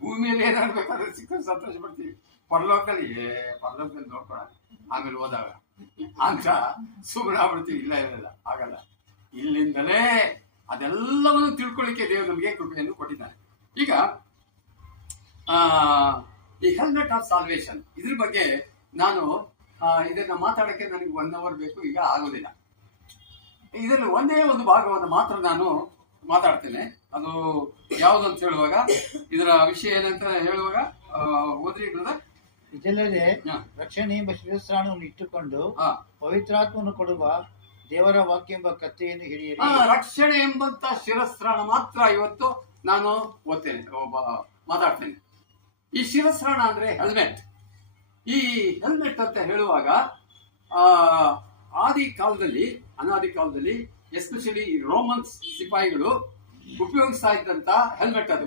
ಭೂಮಿಯಲ್ಲಿ ಏನಾದ್ರು ಬೇಕಾದ್ರೆ ಸಿಕ್ಕಿದ್ರೆ ಸಂತೋಷ ಪಡ್ತೀವಿ. ಪರಲೋಕದಲ್ಲಿ ನೋಡ್ಕೊಳ ಆಮೇಲೆ ಹೋದಾಗ ಅಂತ ಸುಮ್ಮನೆ ಆಗ್ಬಿಡ್ತೀವಿ. ಇಲ್ಲ, ಆಗಲ್ಲ. ಇಲ್ಲಿಂದಲೇ ಅದೆಲ್ಲವನ್ನು ತಿಳ್ಕೊಳ್ಳಿಕ್ಕೆ ದೇವರು ನಮಗೆ ಕೃಪೆಯನ್ನು ಕೊಟ್ಟಿದ್ದಾನೆ. ಈಗ ಈ ಹೆಲ್ಮೆಟ್ ಆಫ್ ಸಾಲ್ವೇಷನ್ ಇದ್ರ ಬಗ್ಗೆ ನಾನು ಇದನ್ನ ಮಾತಾಡಕ್ಕೆ ನನಗೆ 1 hour ಬೇಕು, ಈಗ ಆಗೋದಿಲ್ಲ. ಇದರಲ್ಲಿ ಒಂದೇ ಒಂದು ಭಾಗವನ್ನು ಮಾತ್ರ ನಾನು ಮಾತಾಡ್ತೇನೆ. ಅದು ಯಾವುದು ಅಂತ ಹೇಳುವಾಗ, ಇದರ ವಿಷಯ ಏನಂತ ಹೇಳುವಾಗ ಓದ್ರಿ ಬ್ರದರ್. ಇದಲ್ಲದೆ ರಕ್ಷಣೆ ಎಂಬ ಶಿರಸ್ತ್ರಾಣವನ್ನು ಇಟ್ಟುಕೊಂಡು ಪವಿತ್ರಾತ್ಮನು ಕೊಡುವ ದೇವರ ವಾಕ್ಯ ಎಂಬ ಕತ್ತೆಯನ್ನು ಹಿಡಿಯಿರಿ. ರಕ್ಷಣೆ ಎಂಬಂತ ಶಿರಸ್ತ್ರಾಣ ಮಾತ್ರ ಇವತ್ತು ನಾನು ಓದ್ತೇನೆ, ಮಾತಾಡ್ತೇನೆ. ಈ ಶಿರಸ್ತ್ರಾಣ ಅಂದ್ರೆ ಹೆಲ್ಮೆಟ್. ಈ ಹೆಲ್ಮೆಟ್ ಅಂತ ಹೇಳುವಾಗ ಅನಾದಿ ಕಾಲದಲ್ಲಿ ಎಸ್ಪೆಷಲಿ ರೋಮನ್ಸ್ ಸಿಪಾಯಿಗಳು ಉಪಯೋಗಿಸ್ತಾ ಇದ್ದಂತ ಹೆಲ್ಮೆಟ್ ಅದು.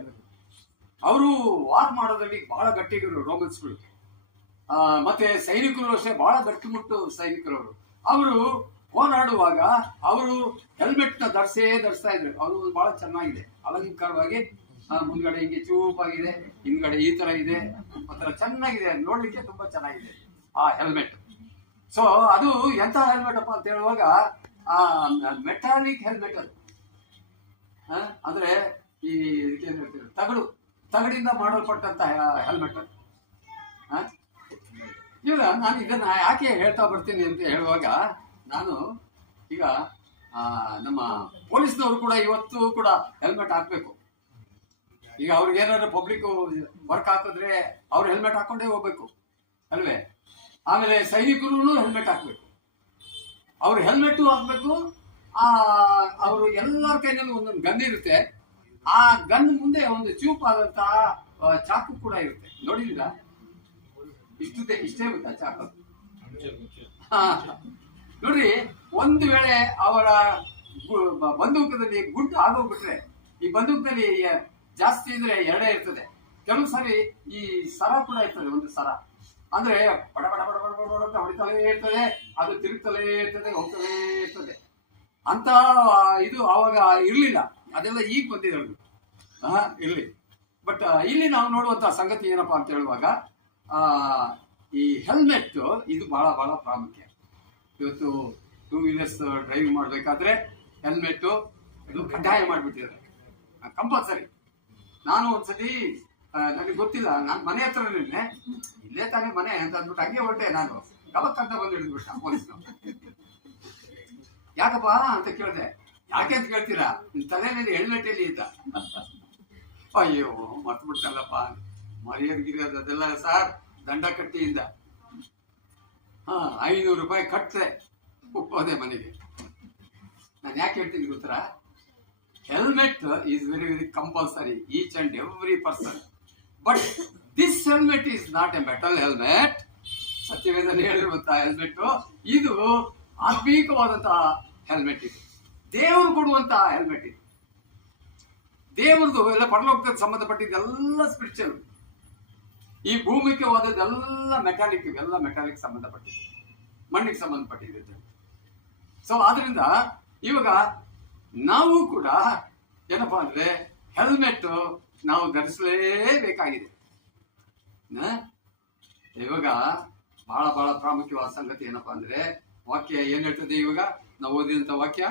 ಅವರು ವಾರ್ ಮಾಡೋದ್ರಲ್ಲಿ ಬಹಳ ಗಟ್ಟಿಗರು ರೋಮನ್ಸ್ಗಳು. ಮತ್ತೆ ಸೈನಿಕರು ಅಷ್ಟೇ ಬಹಳ ಗಟ್ಟಿಮುಟ್ಟು ಸೈನಿಕರು. ಅವರು ಹೋರಾಡುವಾಗ ಅವರು ಹೆಲ್ಮೆಟ್ ನ ಧರಿಸ್ತಾ ಇದ್ರು. ಅವರು ಬಹಳ ಚೆನ್ನಾಗಿದೆ, ಅಲಂಕಾರವಾಗಿ ಮುಂದ್ಗಡೆ ಹಿಂಗೆ ಚೂಪಾಗಿದೆ, ಹಿಂದ್ಗಡೆ ಈ ತರ ಇದೆ, ಒಂಥರ ಚೆನ್ನಾಗಿದೆ, ನೋಡ್ಲಿಕ್ಕೆ ತುಂಬಾ ಚೆನ್ನಾಗಿದೆ ಆ ಹೆಲ್ಮೆಟ್. ಸೊ ಅದು ಎಂತ ಹೆಲ್ಮೆಟ್ ಅಪ್ಪ ಅಂತ ಹೇಳುವಾಗ ಮೆಟಾಲಿಕ್ ಹೆಲ್ಮೆಟ್ ಅದು. ಅಂದ್ರೆ ಈ ತಗಡಿಂದ ಮಾಡಲ್ಪಟ್ಟಂತ ಹೆಲ್ಮೆಟ್. ಈಗ ನಾನು ಇದನ್ನ ಯಾಕೆ ಹೇಳ್ತಾ ಬರ್ತೀನಿ ಅಂತ ಹೇಳುವಾಗ, ನಾನು ಈಗ ನಮ್ಮ ಪೊಲೀಸ್ನವರು ಕೂಡ ಇವತ್ತು ಕೂಡ ಹೆಲ್ಮೆಟ್ ಹಾಕ್ಬೇಕು. ಈಗ ಅವ್ರಿಗೆ ಏನಾದ್ರು ಪಬ್ಲಿಕ್ ವರ್ಕ್ ಹಾಕಿದ್ರೆ ಅವ್ರು ಹೆಲ್ಮೆಟ್ ಹಾಕೊಂಡೇ ಹೋಗ್ಬೇಕು ಅಲ್ವೇ? ಆಮೇಲೆ ಸೈನಿಕರು ಹೆಲ್ಮೆಟ್ ಹಾಕ್ಬೇಕು, ಅವ್ರು ಹೆಲ್ಮೆಟ್ ಹಾಕ್ಬೇಕು. ಅವರು ಎಲ್ಲರ ಕೈನಲ್ಲಿ ಒಂದೊಂದು ಗನ್ ಇರುತ್ತೆ. ಆ ಗನ್ ಮುಂದೆ ಒಂದು ಚೂಪಾದಂತಹ ಚಾಕು ಕೂಡ ಇರುತ್ತೆ. ನೋಡಿದ್ದೀರಾ? ಇಷ್ಟೇ ಗೊತ್ತಾ ಚಾಕು? ನೋಡ್ರಿ, ಒಂದು ವೇಳೆ ಅವರ ಬಂದೂಕದಲ್ಲಿ ಗುಡ್ ಆಗೋಗ್ಬಿಟ್ರೆ, ಈ ಬಂದೂಕದಲ್ಲಿ ಜಾಸ್ತಿ ಇದ್ರೆ 2 ಇರ್ತದೆ. ಕೆಲವು ಸಾರಿ ಈ ಸರ ಕೂಡ ಇರ್ತದೆ, ಒಂದು ಸರ ಅಂದ್ರೆ ಬಡ ಬಡ ಬಡ ಬಡ ಬಡ ಅಂತ ಹೊಡಿತಲೇ ಇರ್ತದೆ, ಅದು ತಿರುಗ್ತಲೇ ಇರ್ತದೆ, ಹೋಗ್ತಲೇ ಇರ್ತದೆ ಅಂತ. ಇದು ಆವಾಗ ಇರ್ಲಿಲ್ಲ, ಅದೆಲ್ಲ ಈಗ ಬಂದಿದೆ. ಇರ್ಲಿ. ಬಟ್ ಇಲ್ಲಿ ನಾವು ನೋಡುವಂತಹ ಸಂಗತಿ ಏನಪ್ಪಾ ಅಂತ ಹೇಳುವಾಗ ಈ ಹೆಲ್ಮೆಟ್ ಇದು ಬಹಳ ಬಹಳ ಪ್ರಾಮುಖ್ಯ. ಇವತ್ತು 2 ವೀಲರ್ಸ್ ಡ್ರೈವಿಂಗ್ ಮಾಡಬೇಕಾದ್ರೆ ಹೆಲ್ಮೆಟ್ ಇದು ಕಡ್ಡಾಯ ಮಾಡಿಬಿಟ್ಟಿದ್ದಾರೆ, ಕಂಪಲ್ಸರಿ. ನಾನು ಒಂದ್ಸತಿ ನನಗೆ ಗೊತ್ತಿಲ್ಲ, ನಾನು ಮನೆ ಹತ್ರನೇ ಇಲ್ಲೇ ತಾನೇ ಮನೆ ಅಂತ ಅಂದ್ಬಿಟ್ಟು ಹಂಗೆ ಹೊರಟೆ. ನಾನು ಯಾವತ್ತಂತ ಬಂದು ಹಿಡಿದ್ಬಿಟ್ಟ ಪೊಲೀಸ್ನವ್ರು. ಯಾಕಪ್ಪ ಅಂತ ಕೇಳಿದೆ. ಯಾಕೆ ಅಂತ ಕೇಳ್ತೀರಾ, ನಿನ್ ತಲೆಯಲ್ಲಿ ಹೆಲ್ಮೆಟ್ ಎಲ್ಲಿ ಇದ್ದ? ಅಯ್ಯೋ ಮರ್ತ್ಬಿಟ್ಟಲ್ಲಪ್ಪ, ಮರ್ಯಾದಗಿರೋದು ಅದೆಲ್ಲ ಸಾರ್, ದಂಡ ಕಟ್ಟಿಯಿಂದ 500 ರೂಪಾಯಿ ಕಟ್ಟದೆ ಹೋದೆ ಮನೆಗೆ. ನಾನು ಯಾಕೆ ಹೇಳ್ತೀನಿ ಗೊತ್ತಾ, helmet is very very compulsory each and every person. But this helmet is not a metal helmet. ಸತ್ಯವೇದನೆ ಹೇಳಿರುವಂತಹ ಹೆಲ್ಮೆಟ್ ಇದು ಆತ್ಮೀಕವಾದಂತಹ ಹೆಲ್ಮೆಟ್, ಇದು ದೇವರು ಕೊಡುವಂತಹ ಹೆಲ್ಮೆಟ್. ಇದು ದೇವ್ರದ್ದು ಎಲ್ಲ ಪರಲೋಕಕ್ಕೆ ಸಂಬಂಧಪಟ್ಟಿದ್ದೆಲ್ಲ ಸ್ಪಿರಿಚುವಲ್, ಈ ಭೂಮಿಕವಾದದ್ದೆಲ್ಲ ಮೆಟಾಲಿಕ್, ಇವೆಲ್ಲ ಮೆಟಾಲಿಕ್ ಸಂಬಂಧಪಟ್ಟಿದೆ, ಮಣ್ಣಿಗೆ ಸಂಬಂಧಪಟ್ಟಿದೆ. ಸೊ ಆದ್ರಿಂದ ಇವಾಗ ನಾವು ಕೂಡ ಏನಪ್ಪಾ ಅಂದ್ರೆ ಹೆಲ್ಮೆಟ್ ನಾವು ಧರಿಸಲೇಬೇಕಾಗಿದೆ. ಇವಾಗ ಬಹಳ ಬಹಳ ಪ್ರಾಮುಖ್ಯವಾದ ಸಂಗತಿ ಏನಪ್ಪಾ ಅಂದ್ರೆ ವಾಕ್ಯ ಏನ್ ಹೇಳ್ತದೆ. ಇವಾಗ ನಾವು ಓದಿದಂತ ವಾಕ್ಯ,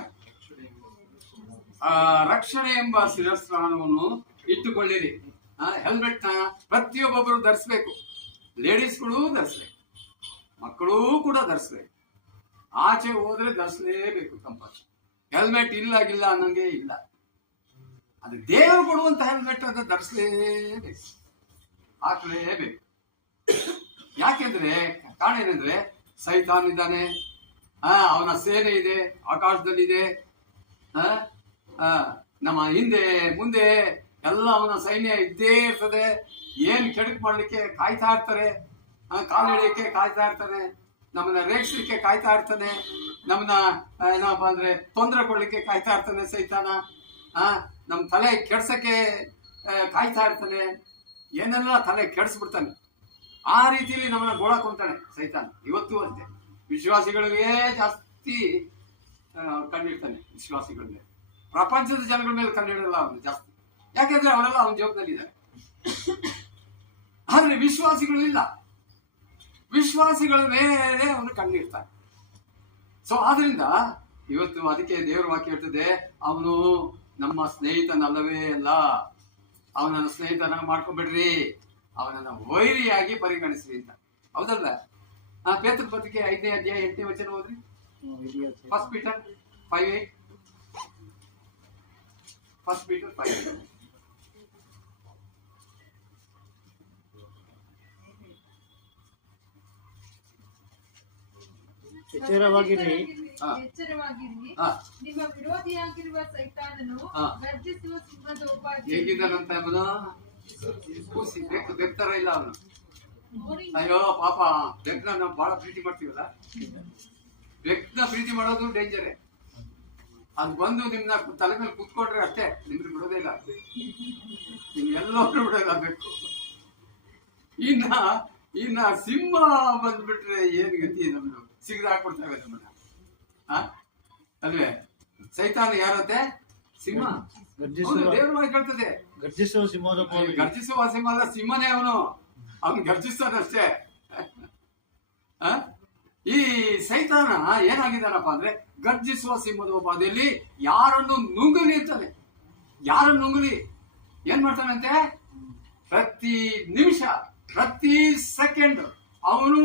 ರಕ್ಷಣೆ ಎಂಬ ಶಿರಸ್ತ್ರಾಣವನ್ನು ಇಟ್ಟುಕೊಳ್ಳಿರಿ. ಹೆಲ್ಮೆಟ್ ನ ಪ್ರತಿಯೊಬ್ಬೊಬ್ಬರು ಧರಿಸ್ಬೇಕು, ಲೇಡೀಸ್ಗಳು ಧರಿಸ್ಬೇಕು, ಮಕ್ಕಳು ಕೂಡ ಧರಿಸ್ಬೇಕು, ಆಚೆ ಹೋದ್ರೆ ಧರಿಸಲೇಬೇಕು ಕಂಪಲ್ಸರಿ. ಹೆಲ್ಮೆಟ್ ಇಲ್ಲಾಗಿಲ್ಲ ಅನ್ನಂಗೆ ಇಲ್ಲ, ಅದು ದೇವರು ಕೊಡುವಂತ ಹೆಲ್ಮೆಟ್ ಅಂತ ಧರಿಸಲೇಬೇಕು, ಹಾಕ್ಲೇಬೇಕು. ಯಾಕೆಂದ್ರೆ ಕಾರಣ ಏನಂದ್ರೆ ಸೈತಾನ್ ಇದ್ದಾನೆ, ಅವನ ಸೇನೆ ಇದೆ, ಆಕಾಶದಲ್ಲಿದೆ, ನಮ್ಮ ಹಿಂದೆ ಮುಂದೆ ಎಲ್ಲ ಅವನ ಸೈನ್ಯ ಇದ್ದೇ ಇರ್ತದೆ. ಏನ್ ಕೆಡಕ್ ಮಾಡ್ಲಿಕ್ಕೆ ಕಾಯ್ತಾ ಇರ್ತಾರೆ, ಕಾಲು ಎಳೆಯಕ್ಕೆ ಕಾಯ್ತಾ ಇರ್ತಾನೆ, ನಮ್ಮನ್ನ ರೇಗಿಸ್ಲಿಕ್ಕೆ ಕಾಯ್ತಾ ಇರ್ತಾನೆ, ನಮ್ಮನ್ನ ಏನಪ್ಪ ಅಂದ್ರೆ ತೊಂದರೆ ಕೊಡ್ಲಿಕ್ಕೆ ಕಾಯ್ತಾ ಇರ್ತಾನೆ ಸೈತಾನ. ನಮ್ ತಲೆ ಕೆಡ್ಸಕ್ಕೆ ಕಾಯ್ತಾ ಇರ್ತಾನೆ, ಏನೆಲ್ಲ ತಲೆ ಕೆಡಿಸ್ಬಿಡ್ತಾನೆ. ಆ ರೀತಿಯಲ್ಲಿ ನಮ್ಮನ್ನ ಗೋಳಾಕೊಂತಾನೆ ಸೈತಾನ. ಇವತ್ತು ಅಷ್ಟೇ ವಿಶ್ವಾಸಿಗಳಿಗೆ ಜಾಸ್ತಿ ಕಂಡಿಡ್ತಾನೆ, ವಿಶ್ವಾಸಿಗಳಿಗೆ. ಪ್ರಪಂಚದ ಜನಗಳ ಮೇಲೆ ಕಂಡಿಡಲ್ಲ ಅವನು ಜಾಸ್ತಿ, ಯಾಕೆಂದ್ರೆ ಅವರೆಲ್ಲ ಅವನ ಜವಾಬ್ದಾರಿ ಇದ್ದಾರೆ. ಆದ್ರೆ ವಿಶ್ವಾಸಿಗಳು ಇಲ್ಲ, ವಿಶ್ವಾಸಿಗಳ ಮೇಲೆ ಅವನು ಕಂಡಿಡ್ತಾನೆ. ಸೊ ಆದ್ರಿಂದ ಇವತ್ತು ಅದಕ್ಕೆ ದೇವರ ವಾಕ್ಯ ಹೇಳ್ತದೆ, ಅವನು ನಮ್ಮ ಸ್ನೇಹಿತನಲ್ಲವೇ ಅಲ್ಲ, ಅವನನ್ನ ಸ್ನೇಹಿತನ ಮಾಡ್ಕೊಂಡ್ಬಿಡ್ರಿ, ಅವನನ್ನ ವೈರಿಯಾಗಿ ಪರಿಗಣಿಸ್ರಿ ಅಂತ. ಹೌದಲ್ಲ? ಪೇತ್ರ ಪತ್ರಿಕೆ 5ನೇ ಅಧ್ಯಾಯ 8ನೇ ವಚನ ಓದ್ರಿ. First Peter 5:8. First Peter 5:8. ಎಚ್ಚರವಾಗಿರಿ, ನಿಮ್ಮ ವಿರೋಧಿಯಾಗಿರುವ ಸೈತಾನನು ಗರ್ಜಿಸುವ ಸಿಂಹದ ಹೇಗಿದ್ದಾನಂತ ಅವನು ಬೆಕ್ತರ ಇಲ್ಲ ಅವನು. ಅಯ್ಯೋ ಪಾಪ, ಬೆಕ್ನ ನಾವು ಬಹಳ ಪ್ರೀತಿ ಮಾಡ್ತೀವಲ್ಲ, ಬೆಕ್ನ ಪ್ರೀತಿ ಮಾಡೋದು ಡೇಂಜರೇ. ಅದು ಬಂದು ನಿಮ್ನ ತಲೆ ಮೇಲೆ ಕೂತ್ಕೊಂಡ್ರೆ ಅಷ್ಟೇ, ನಿಮ್ಗೆ ಬಿಡೋದೇ ಇಲ್ಲ, ನಿಮ್ಗೆಲ್ಲರೂ ಬಿಡೋಲ್ಲ ಬೆಕ್ಕು. ಇನ್ನ ಸಿಂಹ ಬಂದ್ಬಿಟ್ರೆ ಏನ್ ಗತಿ, ನಮ್ದು ಸಿಗದ ಹಾಕ್ಬಿಡ್ತೇವೆ ನಮ್ಮನ್ನ. ಅಲ್ವೇ? ಸೈತಾನ ಯಾರಂತೆ? ಸಿಂಹ. ದೇವ್ರ ಮಾತು ಹೇಳ್ತದೆ, ಗರ್ಜಿಸುವ ಸಿಂಹದ ಗರ್ಜಿಸುವ ಸಿಂಹದ ಸಿಂಹನೇ ಅವನು ಗರ್ಜಿಸ್ತಾನಷ್ಟೇ. ಈ ಸೈತಾನ ಏನಾಗಿದ್ದಾನಪ್ಪ ಅಂದ್ರೆ ಗರ್ಜಿಸುವ ಸಿಂಹದ ಉಪಾದಿಯಲ್ಲಿ ಯಾರನ್ನು ನುಂಗಲಿ ಅಂತಾನೆ. ಯಾರನ್ನು ನುಂಗಲಿ ಏನ್ ಮಾಡ್ತಾನಂತೆ? ಪ್ರತಿ ನಿಮಿಷ, ಪ್ರತಿ ಸೆಕೆಂಡ್ ಅವನು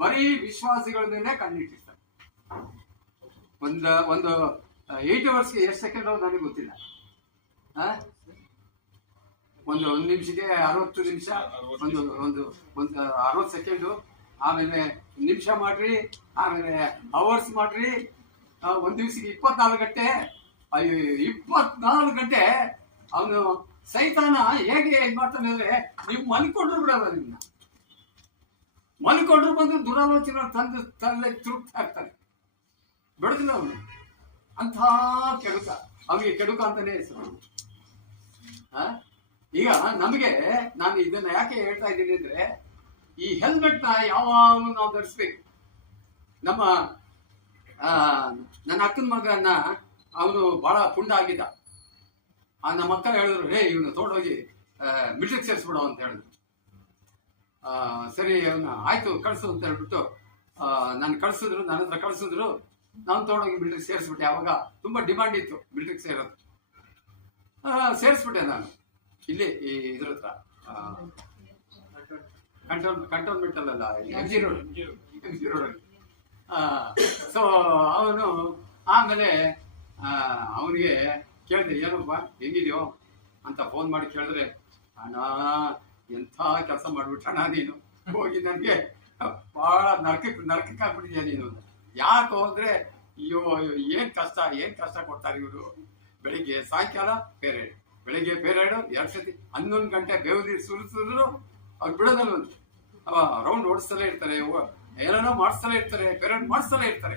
ಬರೀ ವಿಶ್ವಾಸಿಗಳ ಮೇಲೆ ಕಣ್ಣಿಟ್ಟಿರ್ತಾನೆ. ಒಂದು 8 ಅವರ್ಸ್ಗೆ ಎಷ್ಟು ಸೆಕೆಂಡ್ ನನಗೆ ಗೊತ್ತಿಲ್ಲ. ಒಂದು ನಿಮಿಷಕ್ಕೆ 60 ನಿಮಿಷ, ಒಂದು 60 ಸೆಕೆಂಡು, ಆಮೇಲೆ ನಿಮಿಷ ಮಾಡ್ರಿ, ಆಮೇಲೆ ಅವರ್ಸ್ ಮಾಡ್ರಿ, ಒಂದ್ ದಿವ್ಸಕ್ಕೆ 24 ಗಂಟೆ. ಅಯ್ಯೋ 24 ಗಂಟೆ ಅವನು ಸೈತಾನ ಹೇಗೆ ಇದ್ ಮಾಡ್ತಾನೆ ಅಂದ್ರೆ, ನೀವು ಮಲ್ಕೊಂಡ್ರು ಬಿಡಲ್ಲ, ನಿಮ್ನ ಮಲ್ಕೊಂಡ್ರು ಬಂದು ದುರಾಲೋಚನೆ ತಂದು ತಲೆ ತಿರುಗ್ತಾ ಇರ್ತಾನೆ, ಬೆಳೆದಿಲ್ಲ ಅವನು. ಅಂಥ ಕೆಡುಕ, ಅವನಿಗೆ ಕೆಡುಕ ಅಂತಾನೆ ಹೆಸರು. ಈಗ ನಮಗೆ, ನಾನು ಇದನ್ನ ಯಾಕೆ ಹೇಳ್ತಾ ಇದ್ದೀನಿ ಅಂದ್ರೆ, ಈ ಹೆಲ್ಮೆಟ್ ನ ಯಾವಾಗಲೂ ನಾವು ಧರಿಸ್ಬೇಕು. ನನ್ನ ಅಕ್ಕನ ಮಗನ ಅವನು ಬಹಳ ಪುಂಡ ಆಗಿದ್ದ. ನಮ್ಮ ಅಕ್ಕ ಹೇಳಿದ್ರು, ಇವನು ತಗೊಂಡೋಗಿ ಮಿಲಿಟರಿಗೆ ಸೇರಿಸ್ಬಿಡೋ ಅಂತ ಹೇಳಿದ್ರು. ಸರಿ ಅವನ್ನ ಆಯ್ತು ಕಳಿಸು ಅಂತ ಹೇಳ್ಬಿಟ್ಟು ನಾನು ಕಳಿಸಿದ್ರು, ನನ್ನ ಹತ್ರ ಕಳಿಸಿದ್ರು. ನಾನು ತೊಗೊಂಡೋಗಿ ಮಿಲಿಟರಿಗೆ ಸೇರಿಸ್ಬಿಟ್ಟೆ. ಅವಾಗ ತುಂಬ ಡಿಮಾಂಡ್ ಇತ್ತು ಮಿಲಿಟರಿಗೆ ಸೇರೋದು. ಸೇರಿಸ್ಬಿಟ್ಟೆ ನಾನು ಇಲ್ಲಿ ಈ ಇದ್ರ ಹತ್ರ ಕಂಟೋನ್ಮೆಂಟ್ ಅಲ್ಲ, ಎಂ ಜಿ ರೋಡಲ್ಲಿ. ಸೊ ಅವನು ಆಮೇಲೆ ಅವನಿಗೆ ಕೇಳಿದೆ, ಏನಪ್ಪ ಹೆಂಗಿದೆಯೋ ಅಂತ ಫೋನ್ ಮಾಡಿ ಕೇಳಿದ್ರೆ, ಅಣ್ಣ ಎಂಥ ಕೆಲಸ ಮಾಡ್ಬಿಟ್ಟಣ್ಣ ನೀನು, ಹೋಗಿ ನನಗೆ ಭಾಳ ನರಕಕ್ಕೆ ಹಾಕ್ಬಿಟ್ಟಿದ್ಯಾ ನೀನು. ಯಾಕೆ ಹೋದ್ರೆ ಅಯ್ಯೋ ಏನು ಕಷ್ಟ ಕೊಡ್ತಾರೆ ಇವರು. ಬೆಳಿಗ್ಗೆ ಸಾಯಂಕಾಲ ಪೇರೇಡ್, ಬೆಳಿಗ್ಗೆ ಪೇರೇಡು 2 ಸತಿ 11 ಗಂಟೆ ಬೇವು ಸುರಿಸಿದ್ರು ಅವ್ರು ಬಿಡೋದಲ್ಲ. ಒಂದು ರೌಂಡ್ ಓಡಿಸ್ತಲೇ ಇರ್ತಾರೆ, ಏನೇನೋ ಮಾಡಿಸ್ತಲೇ ಇರ್ತಾರೆ, ಪೇರೇಡ್ ಮಾಡಿಸ್ತಲೇ ಇರ್ತಾರೆ.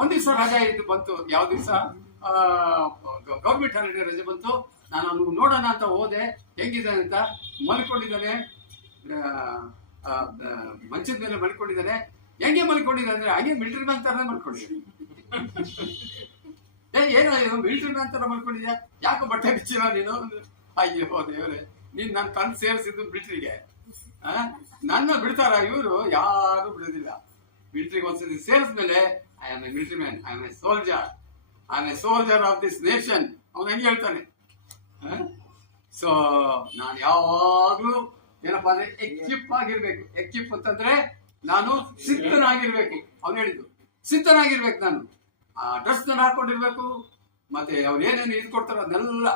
ಒಂದ್ ದಿವಸ ರಜಾ ಇದ್ದು ಬಂತು, ಯಾವ ದಿವಸ ಗೌರ್ಮೆಂಟ್ ಹಾಲಿಡೇ ರಜೆ ಬಂತು. ನಾನು ಅವ್ನು ನೋಡೋಣ ಅಂತ ಹೋದೆ, ಹೆಂಗಿದೆ ಅಂತ. ಮಲ್ಕೊಂಡಿದ್ದಾನೆ, ಮಂಚದ ಮೇಲೆ ಮಲ್ಕೊಂಡಿದ್ದಾನೆ. ಹೆಂಗೆ ಮಲ್ಕೊಂಡಿದ್ದಾನೆ ಅಂದ್ರೆ ಹಾಗೆ ಮಿಲಿಟರಿ ಮ್ಯಾನ್ ತರ ಮಲ್ಕೊಂಡಿದ್ದಾನೆ. ಏನೋ ಮಿಲಿಟರಿ ಮ್ಯಾನ್ ತರ ಮಲ್ಕೊಂಡಿದ್ಯಾ, ಯಾಕೋ ಬಟ್ಟೆ ಬಿಚ್ಚಿಲ್ಲ ನೀನು. ಅಯ್ಯೋ ದೇವ್ರೆ, ನೀನ್ ನನ್ನ ತಂದು ಸೇರಿಸಿದ್ದು ಮಿಲಿಟರಿಗೆ. ನನ್ನ ಬಿಡ್ತಾರ ಇವರು? ಯಾರು ಬಿಡೋದಿಲ್ಲ. ಮಿಲಿಟರಿಗೆ ಒಂದ್ಸತಿ ಸೇರಿಸ್ಮೇಲೆ I am a military man, I am a soldier, I am a soldier of this nation ಅವನು ಹೆಂಗೆ ಹೇಳ್ತಾನೆ. ಸೊ ನಾನು ಯಾವಾಗ್ಲೂ ಏನಪ್ಪಾ ಅಂದ್ರೆ ಎಕ್ವಿಪ್ ಆಗಿರ್ಬೇಕು. ಎಕ್ವಿಪ್ ಅಂತಂದ್ರೆ ನಾನು ಸಿದ್ಧನಾಗಿರ್ಬೇಕು. ಅವ್ನು ಹೇಳಿದ್ದು ಸಿದ್ಧನಾಗಿರ್ಬೇಕು. ನಾನು ಆ ಡ್ರೆಸ್ ಹಾಕೊಂಡಿರ್ಬೇಕು. ಮತ್ತೆ ಅವ್ರು ಏನೇನು ಇದು ಕೊಡ್ತಾರ ಅದನ್ನೆಲ್ಲ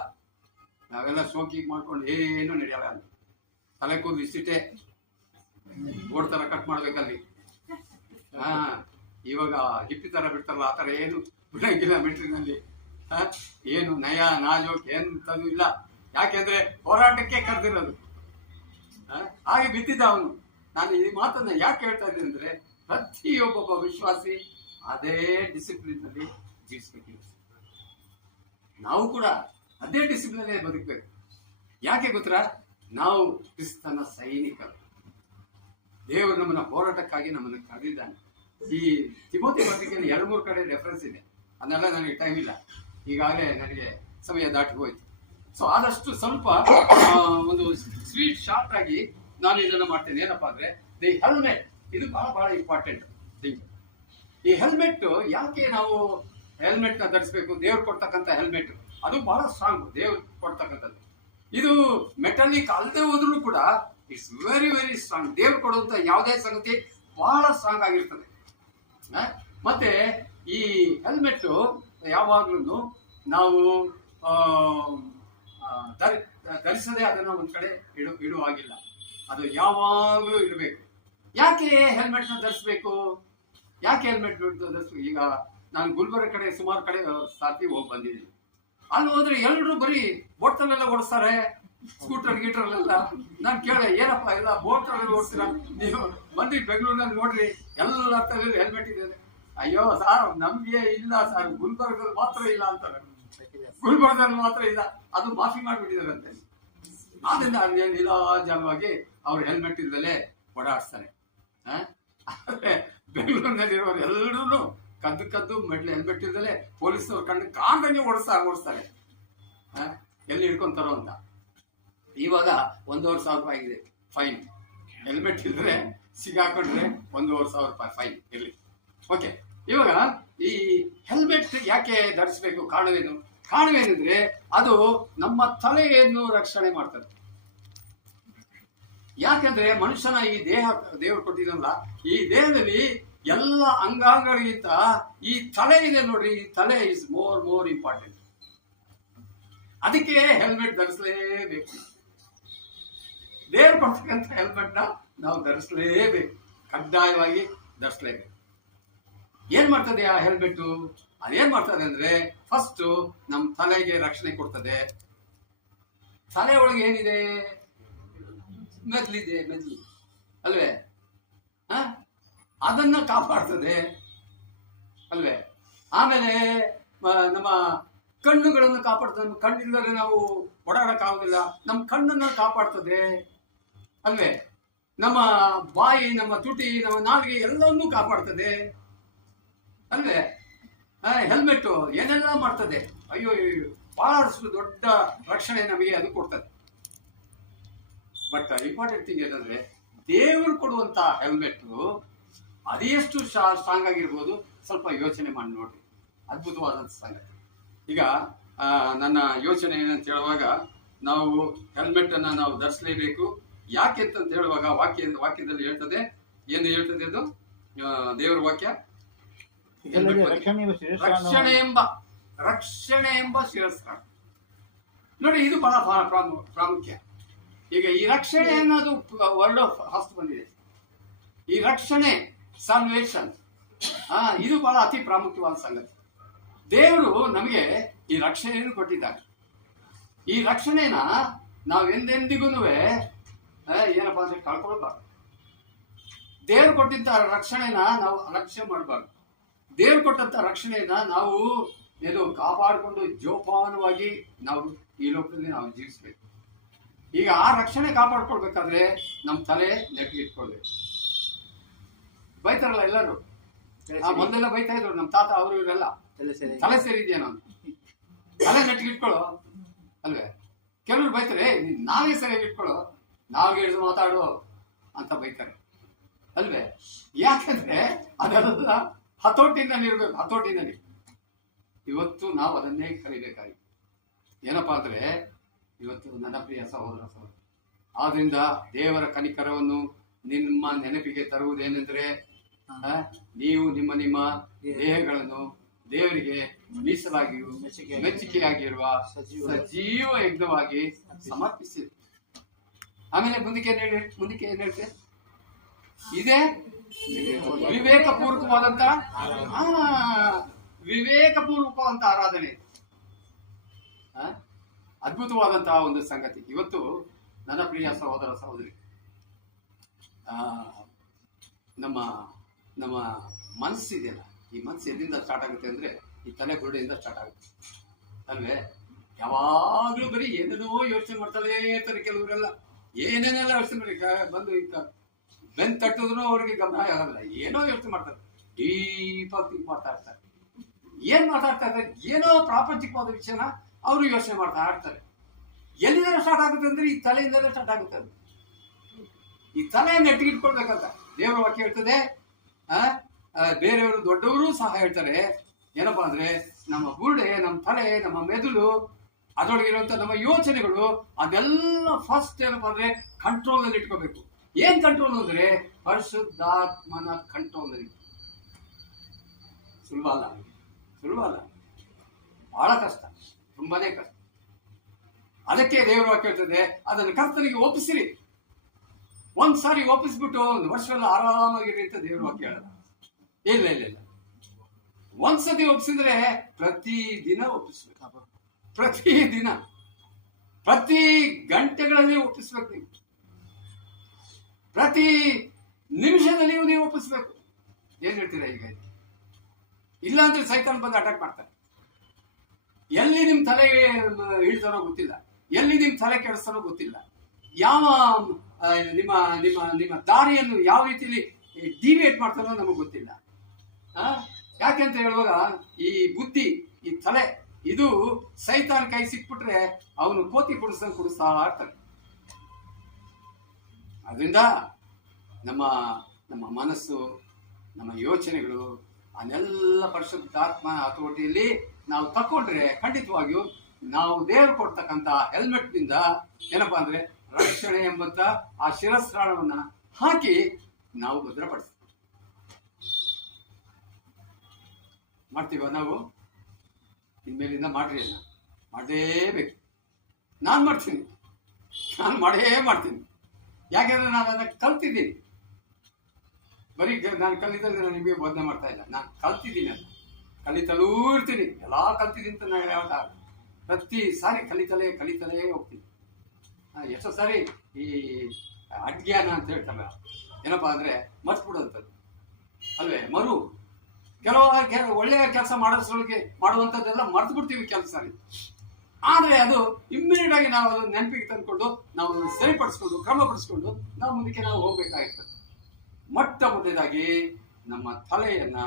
ನಾವೆಲ್ಲ ಶೋಕಿಂಗ್ ಮಾಡ್ಕೊಂಡು ಏನು ನಡೆಯಲ್ಲ. ಅಲ್ಲಿ ತಲೆ ಕೂದಲು ಇಷ್ಟಿಟ್ಟೆ ಓಡ್ತಾರ ಕಟ್ ಮಾಡ್ಬೇಕಲ್ಲಿ. ಇವಾಗ ಹಿಪ್ಪಿ ತರ ಬಿಡ್ತಾರಲ್ಲ, ಆ ತರ ಏನು ಬಿಡಂಗಿಲ್ಲ ಮಿಲಿಟರಿನಲ್ಲಿ. ಏನು ನಯ ನಾಜೋಕ್ ಎಂತದು ಇಲ್ಲ. ಯಾಕೆಂದ್ರೆ ಹೋರಾಟಕ್ಕೆ ಕರೆದಿರೋದು. ಹಾಗೆ ಬಿದ್ದಿದ್ದ ಅವನು. ನಾನು ಈ ಮಾತನ್ನ ಯಾಕೆ ಹೇಳ್ತಾ ಇದ್ದೀನಿ ಅಂದ್ರೆ, ಪ್ರತಿಯೊಬ್ಬೊಬ್ಬ ವಿಶ್ವಾಸಿ ಅದೇ ಡಿಸಿಪ್ಲಿನ್ ನಲ್ಲಿ ಜೀವಿಸ್ಬೇಕು. ನಾವು ಕೂಡ ಅದೇ ಡಿಸಿಪ್ಲಿನ್ ಬದುಕಬೇಕು. ಯಾಕೆ ಗೊತ್ತಾ? ನಾವು ಕ್ರಿಸ್ತನ ಸೈನಿಕರು. ದೇವರು ನಮ್ಮನ್ನ ಹೋರಾಟಕ್ಕಾಗಿ ನಮ್ಮನ್ನು ಕರೆದಿದ್ದಾನೆ. ಈ ತಿಮೋಥಿ ಪತ್ರಿಕೆಯಲ್ಲಿ 2-3 ಕಡೆ ರೆಫರೆನ್ಸ್ ಇದೆ. ಅದನ್ನೆಲ್ಲ ನನಗೆ ಟೈಮ್ ಇಲ್ಲ, ಈಗಾಗಲೇ ನನಗೆ ಸಮಯ ದಾಟಿ ಹೋಯ್ತು. ಸೊ ಆದಷ್ಟು ಸ್ವಲ್ಪ ಒಂದು ಸ್ವೀಟ್ ಶಾರ್ಟ್ ಆಗಿ ನಾನು ಇದನ್ನು ಮಾಡ್ತೇನೆ. ಏನಪ್ಪಾ ಅಂದ್ರೆ, ದಿ ಹೆಲ್ಮೆಟ್, ಇದು ಬಹಳ ಇಂಪಾರ್ಟೆಂಟ್ ಥಿಂಗ್. ಈ ಹೆಲ್ಮೆಟ್ ಯಾಕೆ ನಾವು ಹೆಲ್ಮೆಟ್ ನ ಧರಿಸಬೇಕು? ದೇವ್ರು ಕೊಡ್ತಕ್ಕಂಥ ಹೆಲ್ಮೆಟ್ ಅದು ಬಹಳ ಸ್ಟ್ರಾಂಗ್. ದೇವ್ರು ಕೊಡ್ತಕ್ಕಂಥದ್ದು ಇದು ಮೆಟಾಲಿಕ್ ಅಲ್ಲದೆ ಹೋದ್ರೂ ಕೂಡ ಇಟ್ಸ್ ವೆರಿ ವೆರಿ ಸ್ಟ್ರಾಂಗ್. ದೇವ್ರು ಕೊಡುವಂತ ಯಾವುದೇ ಸಂಗತಿ ಬಹಳ ಸ್ಟ್ರಾಂಗ್ ಆಗಿರ್ತದೆ. ಮತ್ತೆ ಈ ಹೆಲ್ಮೆಟ್ ಯಾವಾಗ್ಲೂ ನಾವು ಧರಿಸದೆ ಅದನ್ನ ಒಂದ್ ಕಡೆ ಇಡುವಾಗಿಲ್ಲ. ಅದು ಯಾವಾಗ್ಲೂ ಇಡಬೇಕು. ಯಾಕೆ ಹೆಲ್ಮೆಟ್ ನ ಧರಿಸ್ಬೇಕು? ಯಾಕೆ ಹೆಲ್ಮೆಟ್ ಧರಿಸ್ಬೇಕು? ಈಗ ನಾನು ಗುಲ್ಬರ್ಗ ಕಡೆ ಸುಮಾರು ಕಡೆ ಸಾರ್ತಿ ಹೋಗಿ ಬಂದಿದ್ದೀನಿ. ಅಲ್ಲಿ ಹೋದ್ರೆ ಎಲ್ಲರೂ ಬರೀ ಬೋಟ್ನಲ್ಲೆಲ್ಲ ಓಡಿಸ್ತಾರೆ, ಸ್ಕೂಟರ್ ಗೀಟರ್ಲೆಲ್ಲ. ನಾನು ಕೇಳಿದೆ, ಏನಪ್ಪ ಎಲ್ಲ ಬೋಟ್ನಲ್ಲಿ ಓಡಿಸ್ತೀರಾ ನೀವು? ಬಂದ್ರಿ ಬೆಂಗಳೂರಿನಲ್ಲಿ ನೋಡ್ರಿ ಎಲ್ಲ ಹೆಲ್ಮೆಟ್ ಇದೆ. ಅಯ್ಯೋ ಸಾರ್, ನಮ್ಗೆ ಇಲ್ಲ ಸರ್, ಗುಲ್ಬರ್ಗದಲ್ಲಿ ಮಾತ್ರ ಇಲ್ಲ ಅಂತಾರೆ. ಗುಲ್ಬರ್ಗದಲ್ಲಿ ಮಾತ್ರ ಇಲ್ಲ, ಅದು ಮಾಫಿ ಮಾಡಿಬಿಟ್ಟಿದಾರಂತೆ. ಆದ್ರಿಂದ ನಿಲಾಜವಾಗಿ ಅವ್ರು ಹೆಲ್ಮೆಟ್ ಇಲ್ದಲೆ ಓಡಾಡಿಸ್ತಾರೆ. ಆದ್ರೆ ಬೆಂಗಳೂರಿನಲ್ಲಿರೋರು ಎಲ್ಲರೂ ಕದ್ದು ಮೆಡ್ಲು ಹೆಲ್ಮೆಟ್ ಇಲ್ದಲೆ ಪೊಲೀಸ್ನವ್ರು ಕಣ್ಣು ಕಾಣ್ದಂಗೆ ಓಡಿಸ್ತಾರೆ. ಎಲ್ಲಿ ಹಿಡ್ಕೊಂತಾರೋ ಅಂತ. ಇವಾಗ 1,500 ರೂಪಾಯಿ ಆಗಿದೆ ಫೈನ್. ಹೆಲ್ಮೆಟ್ ಇದ್ರೆ ಸಿಗಾಕೊಂಡ್ರೆ 1,500 ರೂಪಾಯಿ ಫೈನ್ ಇರಲಿ. ಓಕೆ, ಇವಾಗ ಈ ಹೆಲ್ಮೆಟ್ ಯಾಕೆ ಧರಿಸಬೇಕು? ಕಾರಣವೇನಿದ್ರೆ ಅದು ನಮ್ಮ ತಲೆಯನ್ನು ರಕ್ಷಣೆ ಮಾಡ್ತದೆ. ಯಾಕಂದ್ರೆ ಮನುಷ್ಯನ ಈ ದೇಹ ದೇವರು ಕೊಟ್ಟಿದ್ದಲ್ಲ, ಈ ದೇಹದಲ್ಲಿ ಎಲ್ಲ ಅಂಗಾಂಗಗಳಿಗಿಂತ ಈ ತಲೆ ಇದೆ ನೋಡ್ರಿ. ಈ ತಲೆ ಇಸ್ ಮೋರ್ ಇಂಪಾರ್ಟೆಂಟ್. ಅದಕ್ಕೆ ಹೆಲ್ಮೆಟ್ ಧರಿಸಲೇಬೇಕು. ದೇವರು ಕೊಡ್ತಕ್ಕಂಥ ಹೆಲ್ಮೆಟ್ ನ ನಾವು ಧರಿಸಲೇಬೇಕು, ಕಡ್ಡಾಯವಾಗಿ ಧರಿಸಲೇಬೇಕು. ಏನ್ ಮಾಡ್ತದೆ ಆ ಹೆಲ್ಮೆಟ್? ಅದೇನ್ ಮಾಡ್ತದೆ ಅಂದ್ರೆ, ಫಸ್ಟ್ ನಮ್ ತಲೆಗೆ ರಕ್ಷಣೆ ಕೊಡ್ತದೆ. ತಲೆ ಒಳಗೆ ಏನಿದೆ? ಮೆದ್ಲಿದೆ, ಮೆದ್ಲು ಅಲ್ವೇ? ಅದನ್ನ ಕಾಪಾಡ್ತದೆ ಅಲ್ವೇ? ಆಮೇಲೆ ನಮ್ಮ ಕಣ್ಣುಗಳನ್ನು ಕಾಪಾಡ್ತದೆ. ನಮ್ಮ ಕಣ್ಣಿಲ್ಲದೆ ನಾವು ಓಡಾಡಕ್ಕಾಗೋದಿಲ್ಲ. ನಮ್ಮ ಕಣ್ಣನ್ನ ಕಾಪಾಡ್ತದೆ ಅಲ್ವೇ? ನಮ್ಮ ಬಾಯಿ, ನಮ್ಮ ತುಟಿ, ನಮ್ಮ ನಾಲಿಗೆ ಎಲ್ಲವನ್ನೂ ಕಾಪಾಡ್ತದೆ ಅಲ್ವೇ? ಹೆಲ್ಮೆಟ್ ಏನೆಲ್ಲ ಮಾಡ್ತದೆ. ಅಯ್ಯೋ, ಬಹಳಷ್ಟು ದೊಡ್ಡ ರಕ್ಷಣೆ ನಮಗೆ ಅದು ಕೊಡ್ತದೆ. ಬಟ್ ಇಂಪಾರ್ಟೆಂಟ್ ಥಿಂಗ್ ಏನಂದ್ರೆ ದೇವರು ಕೊಡುವಂತ ಹೆಲ್ಮೆಟ್ ಅದೆಷ್ಟು ಸ್ಟ್ರಾಂಗ್ ಆಗಿರ್ಬೋದು, ಸ್ವಲ್ಪ ಯೋಚನೆ ಮಾಡಿ ನೋಡ್ರಿ, ಅದ್ಭುತವಾದಂಥ ಸಂಗತಿ. ಈಗ ನನ್ನ ಯೋಚನೆ ಏನಂತ ಹೇಳುವಾಗ, ನಾವು ಹೆಲ್ಮೆಟ್ ಅನ್ನ ನಾವು ಧರಿಸಲೇಬೇಕು. ಯಾಕೆ ಅಂತ ಹೇಳುವಾಗ ವಾಕ್ಯದಲ್ಲಿ ಹೇಳ್ತದೆ, ಏನು ಹೇಳ್ತದೆ ಅದು ದೇವರ ವಾಕ್ಯ, ರಕ್ಷಣೆ ಎಂಬ ಶಿರಸ್ತ್ರಾಣ. ನೋಡಿ, ಇದು ಬಹಳ ಪ್ರಾಮುಖ್ಯ. ಈಗ ಈ ರಕ್ಷಣೆ ಅನ್ನೋದು ವರ್ಡ್ ಆಫ್ ಫಸ್ಟ್ ಬಂದಿದೆ. ಈ ರಕ್ಷಣೆ, ಸಾಲ್ವೇಷನ್, ಇದು ಬಹಳ ಅತಿ ಪ್ರಾಮುಖ್ಯವಾದ ಸಂಗತಿ. ದೇವರು ನಮಗೆ ಈ ರಕ್ಷಣೆಯನ್ನು ಕೊಟ್ಟಿದ್ದಾರೆ. ಈ ರಕ್ಷಣೆನ ನಾವು ಎಂದೆಂದಿಗೂ ಏನಪ್ಪಾ ಅಂದ್ರೆ ಕಳ್ಕೊಳ್ಬಾರ್ದು. ದೇವ್ರು ಕೊಟ್ಟಿದ್ದ ರಕ್ಷಣೆನ ನಾವು ಅಲಕ್ಷ್ಯ ಮಾಡಬಾರ್ದು. ದೇವ್ರು ಕೊಟ್ಟಂತ ರಕ್ಷಣೆಯನ್ನ ನಾವು ಏನು ಕಾಪಾಡಿಕೊಂಡು ಜೋಪಾನವಾಗಿ ನಾವು ಈ ಲೋಕದಲ್ಲಿ ನಾವು ಜೀವಿಸ್ಬೇಕು. ಈಗ ಆ ರಕ್ಷಣೆ ಕಾಪಾಡ್ಕೊಳ್ಬೇಕಾದ್ರೆ ನಮ್ಮ ತಲೆ ನೆಟ್ಟಿಟ್ಕೊಳ್ಬೇಕು. ಬೈತಾರಲ್ಲ ಎಲ್ಲರೂ, ಮೊದಲೆಲ್ಲ ಬೈತಾ ಇದ್ರು ನಮ್ಮ ತಾತ ಅವರು ಇವರೆಲ್ಲ, ತಲೆ ಸೇರಿದ್ಯಾ ನಾನು, ತಲೆ ನೆಟ್ಟಿಟ್ಕೊಳ್ಳೋ ಅಲ್ವೇ. ಕೆಲವರು ಬೈತಾರೆ, ನಾವೇ ಸರಿಯಾಗಿ ಇಟ್ಕೊಳ್ಳೋ, ನಾವೇ ಹಿಡಿದು ಮಾತಾಡೋ ಅಂತ ಬೈತಾರೆ ಅಲ್ವೇ. ಯಾಕಂದ್ರೆ ಅದೆಲ್ಲ ಹತೋಟಿನಲ್ಲಿ ಇರ್ಬೇಕು, ಹತೋಟಿನಲ್ಲಿ. ಇವತ್ತು ನಾವು ಅದನ್ನೇ ಕಲಿಬೇಕಾಗಿ. ಏನಪ್ಪಾ ಅಂದ್ರೆ ಇವತ್ತು ನನ್ನ ಪ್ರಿಯ ಸಹೋದರ ಆದ್ರಿಂದ ದೇವರ ಕನಿಕರವನ್ನು ನಿಮ್ಮ ನೆನಪಿಗೆ ತರುವುದೇನೆಂದ್ರೆ, ನೀವು ನಿಮ್ಮ ದೇಹಗಳನ್ನು ದೇವರಿಗೆ ಮೀಸಲಾಗಿಯೂ ಮೆಚ್ಚುಗೆಯಾಗಿರುವ ಸಜೀವ ಯಜ್ಞವಾಗಿ ಸಮರ್ಪಿಸಿದೆ. ಆಮೇಲೆ ಮುಂದಕ್ಕೆ ಏನ್ ಹೇಳ್ತೆ, ಇದೇ ವಿವೇಕಪೂರ್ವಕವಾದಂತ ಆರಾಧನೆ. ಅದ್ಭುತವಾದಂತಹ ಒಂದು ಸಂಗತಿ. ಇವತ್ತು ನನ್ನ ಪ್ರಿಯ ಸಹೋದರ ಸಹೋದರಿ, ನಮ್ಮ ನಮ್ಮ ಮನಸ್ಸಿದೆಯಲ್ಲ, ಈ ಮನಸ್ಸು ಎಲ್ಲಿಂದ ಸ್ಟಾರ್ಟ್ ಆಗುತ್ತೆ ಅಂದ್ರೆ ಈ ತಲೆ ಬುರುಡೆಯಿಂದ ಸ್ಟಾರ್ಟ್ ಆಗುತ್ತೆ ಅಲ್ವೇ. ಯಾವಾಗ್ಲೂ ಬರೀ ಏನೇನೋ ಯೋಚನೆ ಮಾಡ್ತಾನೆ ಇರ್ತಾರೆ ಕೆಲವರೆಲ್ಲ, ಏನೇನೆಲ್ಲ ಯೋಚನೆ ಮಾಡಿ ಬಂದು ಈಗ ಬೆನ್ ತಟ್ಟಿದ್ರು ಅವ್ರಿಗೆ ಗಮನ ಆಗಲ್ಲ, ಏನೋ ಯೋಚನೆ ಮಾಡ್ತಾರೆ, ಡೀಪಾಗಿ ಥಿಂಕ್ ಮಾಡ್ತಾ ಇರ್ತಾರೆ. ಏನ್ ಮಾತಾಡ್ತಾ ಇರ್ತಾರೆ, ಏನೋ ಪ್ರಾಪಂಚಿಕವಾದ ವಿಷಯನ ಅವರು ಯೋಚನೆ ಮಾಡ್ತಾ ಇರ್ತಾರೆ. ಎಲ್ಲಿಂದ ಸ್ಟಾರ್ಟ್ ಆಗುತ್ತೆ ಅಂದ್ರೆ ಈ ತಲೆಯಿಂದಲೇ ಸ್ಟಾರ್ಟ್ ಆಗುತ್ತೆ. ಅದು ಈ ತಲೆ ನೆಟ್ಟಿಗಿಟ್ಕೊಳ್ಬೇಕಂತ ದೇವರ ವಾಕ್ಯ ಹೇಳ್ತದೆ. ಬೇರೆಯವರು ದೊಡ್ಡವರು ಸಹ ಹೇಳ್ತಾರೆ, ಏನಪ್ಪಾ ಅಂದ್ರೆ ನಮ್ಮ ಬುರುಡೆ, ನಮ್ಮ ತಲೆ, ನಮ್ಮ ಮೆದುಳು, ಅದರೊಳಗಿರುವಂತ ನಮ್ಮ ಯೋಚನೆಗಳು, ಅದೆಲ್ಲ ಫಸ್ಟ್ ಏನಪ್ಪಾ ಅಂದ್ರೆ ಕಂಟ್ರೋಲ್ ಅಲ್ಲಿ ಇಟ್ಕೋಬೇಕು. ಏನ್ ಕಂಟ್ರೋಲ್ ಅಂದ್ರೆ ಪರಿಶುದ್ಧಾತ್ಮನ ಕಂಟ್ರೋಲ್ ಅಲ್ಲಿ. ಸುಲಭ ಅಲ್ಲ, ಬಹಳ ಕಷ್ಟ, ತುಂಬಾನೇ ಕಷ್ಟ. ಅದಕ್ಕೆ ದೇವರು ವಾಕ್ಯ ಹೇಳ್ತದೆ, ಅದನ್ನು ಕರ್ತನಿಗೆ ಒಪ್ಪಿಸಿರಿ. ಒಂದ್ಸಾರಿ ಒಪ್ಪಿಸ್ಬಿಟ್ಟು ಒಂದು ವರ್ಷವೆಲ್ಲ ಆರಾಮಾಗಿರಿ ಅಂತ ದೇವರು ವಾಕ್ಯ ಹೇಳಲ್ಲ. ಇಲ್ಲ, ಒಂದ್ಸತಿ ಒಪ್ಪಿಸಿದ್ರೆ ಪ್ರತಿದಿನ ಒಪ್ಪಿಸ್ಬೇಕು. ಪ್ರತಿ ಗಂಟೆಗಳಲ್ಲಿ ಒಪ್ಪಿಸ್ಬೇಕು. ನೀವು ಪ್ರತಿ ನಿಮಿಷದಲ್ಲಿಯೂ ನೀವು ಒಪ್ಪಿಸ್ಬೇಕು. ಏನ್ ಹೇಳ್ತೀರಾ ಈಗ? ಇಲ್ಲ ಅಂದ್ರೆ ಸೈತಾನ್ ಬಂದು ಅಟ್ಯಾಕ್ ಮಾಡ್ತಾರೆ. ಎಲ್ಲಿ ನಿಮ್ ತಲೆ ಇಳ್ತಾನೋ ಗೊತ್ತಿಲ್ಲ, ಎಲ್ಲಿ ನಿಮ್ ತಲೆ ಕೆಡಿಸ್ತಾನೋ ಗೊತ್ತಿಲ್ಲ, ಯಾವ ನಿಮ್ಮ ನಿಮ್ಮ ನಿಮ್ಮ ದಾರಿಯನ್ನು ಯಾವ ರೀತಿಯಲ್ಲಿ ಡಿವಿಯೇಟ್ ಮಾಡ್ತಾನೋ ನಮಗೆ ಗೊತ್ತಿಲ್ಲ. ಯಾಕೆಂತ ಹೇಳುವಾಗ ಈ ಬುದ್ಧಿ, ಈ ತಲೆ, ಇದು ಸೈತಾನ್ ಕೈ ಸಿಕ್ಬಿಟ್ರೆ ಅವನು ಕೋತಿ ಕುಡಿಸ್ತಾ ಇರ್ತಾನೆ. ಅದರಿಂದ ನಮ್ಮ ನಮ್ಮ ಮನಸ್ಸು, ನಮ್ಮ ಯೋಚನೆಗಳು, ಅದನ್ನೆಲ್ಲ ಪರಿಶುದ್ಧಾತ್ಮ ಹತೋಟಿಯಲ್ಲಿ ನಾವು ತಕೊಂಡ್ರೆ ಖಂಡಿತವಾಗಿಯೂ ನಾವು ದೇವರು ಕೊಡ್ತಕ್ಕಂಥ ಹೆಲ್ಮೆಟ್ ನಿಂದ ಏನಪ್ಪಾ ಅಂದ್ರೆ ರಕ್ಷಣೆ ಎಂಬಂತ ಆ ಶಿರಸ್ತ್ರಾಣವನ್ನ ಹಾಕಿ ನಾವು ಭದ್ರಪಡಿಸ್ತೀವಿ. ಮಾಡ್ತೀವ ನಾವು? ಇನ್ಮೇಲಿಂದ ಮಾಡ್ರಿ, ಅಲ್ಲ ಮಾಡಲೇಬೇಕು. ನಾನು ಮಾಡೇ ಮಾಡ್ತೀನಿ. ಯಾಕೆಂದ್ರೆ ನಾನು ಅದನ್ನ ಕಲ್ತಿದ್ದೀನಿ. ಬರೀ ನಾನು ಕಲಿತಂದ್ರೆ ನಾನು ನಿಮಗೆ ಬೋಧನೆ ಮಾಡ್ತಾ ಇಲ್ಲ, ನಾನು ಕಲ್ತಿದ್ದೀನಿ. ಅದನ್ನ ಕಲಿತಲೂ ಇರ್ತೀನಿ, ಎಲ್ಲಾ ಕಲ್ತಿದ್ದೀನಿ ಅಂತ ನಾನು ಯಾವಾಗ ಪ್ರತಿ ಸಾರಿ ಕಲಿತಲೇ ಹೋಗ್ತೀನಿ. ಎಷ್ಟೋ ಸಾರಿ ಈ ಅಜ್ಞಾನ ಅಂತ ಹೇಳ್ತಲ್ಲ, ಏನಪ್ಪಾ ಅಂದ್ರೆ ಮರ್ತ್ಬಿಡುವಂಥದ್ದು ಅಲ್ವೇ. ಕೆಲವು ಒಳ್ಳೆಯ ಕೆಲಸ ಮಾಡುವಂಥದ್ದೆಲ್ಲ ಮರ್ತು ಬಿಡ್ತೀವಿ ಕೆಲಸ. ಆದ್ರೆ ಅದು ಇಮ್ಮಿಡಿಯೇಟ್ ಆಗಿ ನಾವು ಅದನ್ನು ನೆನಪಿಗೆ ತಂದ್ಕೊಂಡು ನಾವು ಸರಿಪಡಿಸ್ಕೊಂಡು ಕ್ರಮಪಡಿಸ್ಕೊಂಡು ನಾವು ಮುಂದಕ್ಕೆ ನಾವು ಹೋಗ್ಬೇಕಾಗಿರ್ತದೆ. ಮೊಟ್ಟ ಮೊದಲಾಗಿ ನಮ್ಮ ತಲೆಯನ್ನ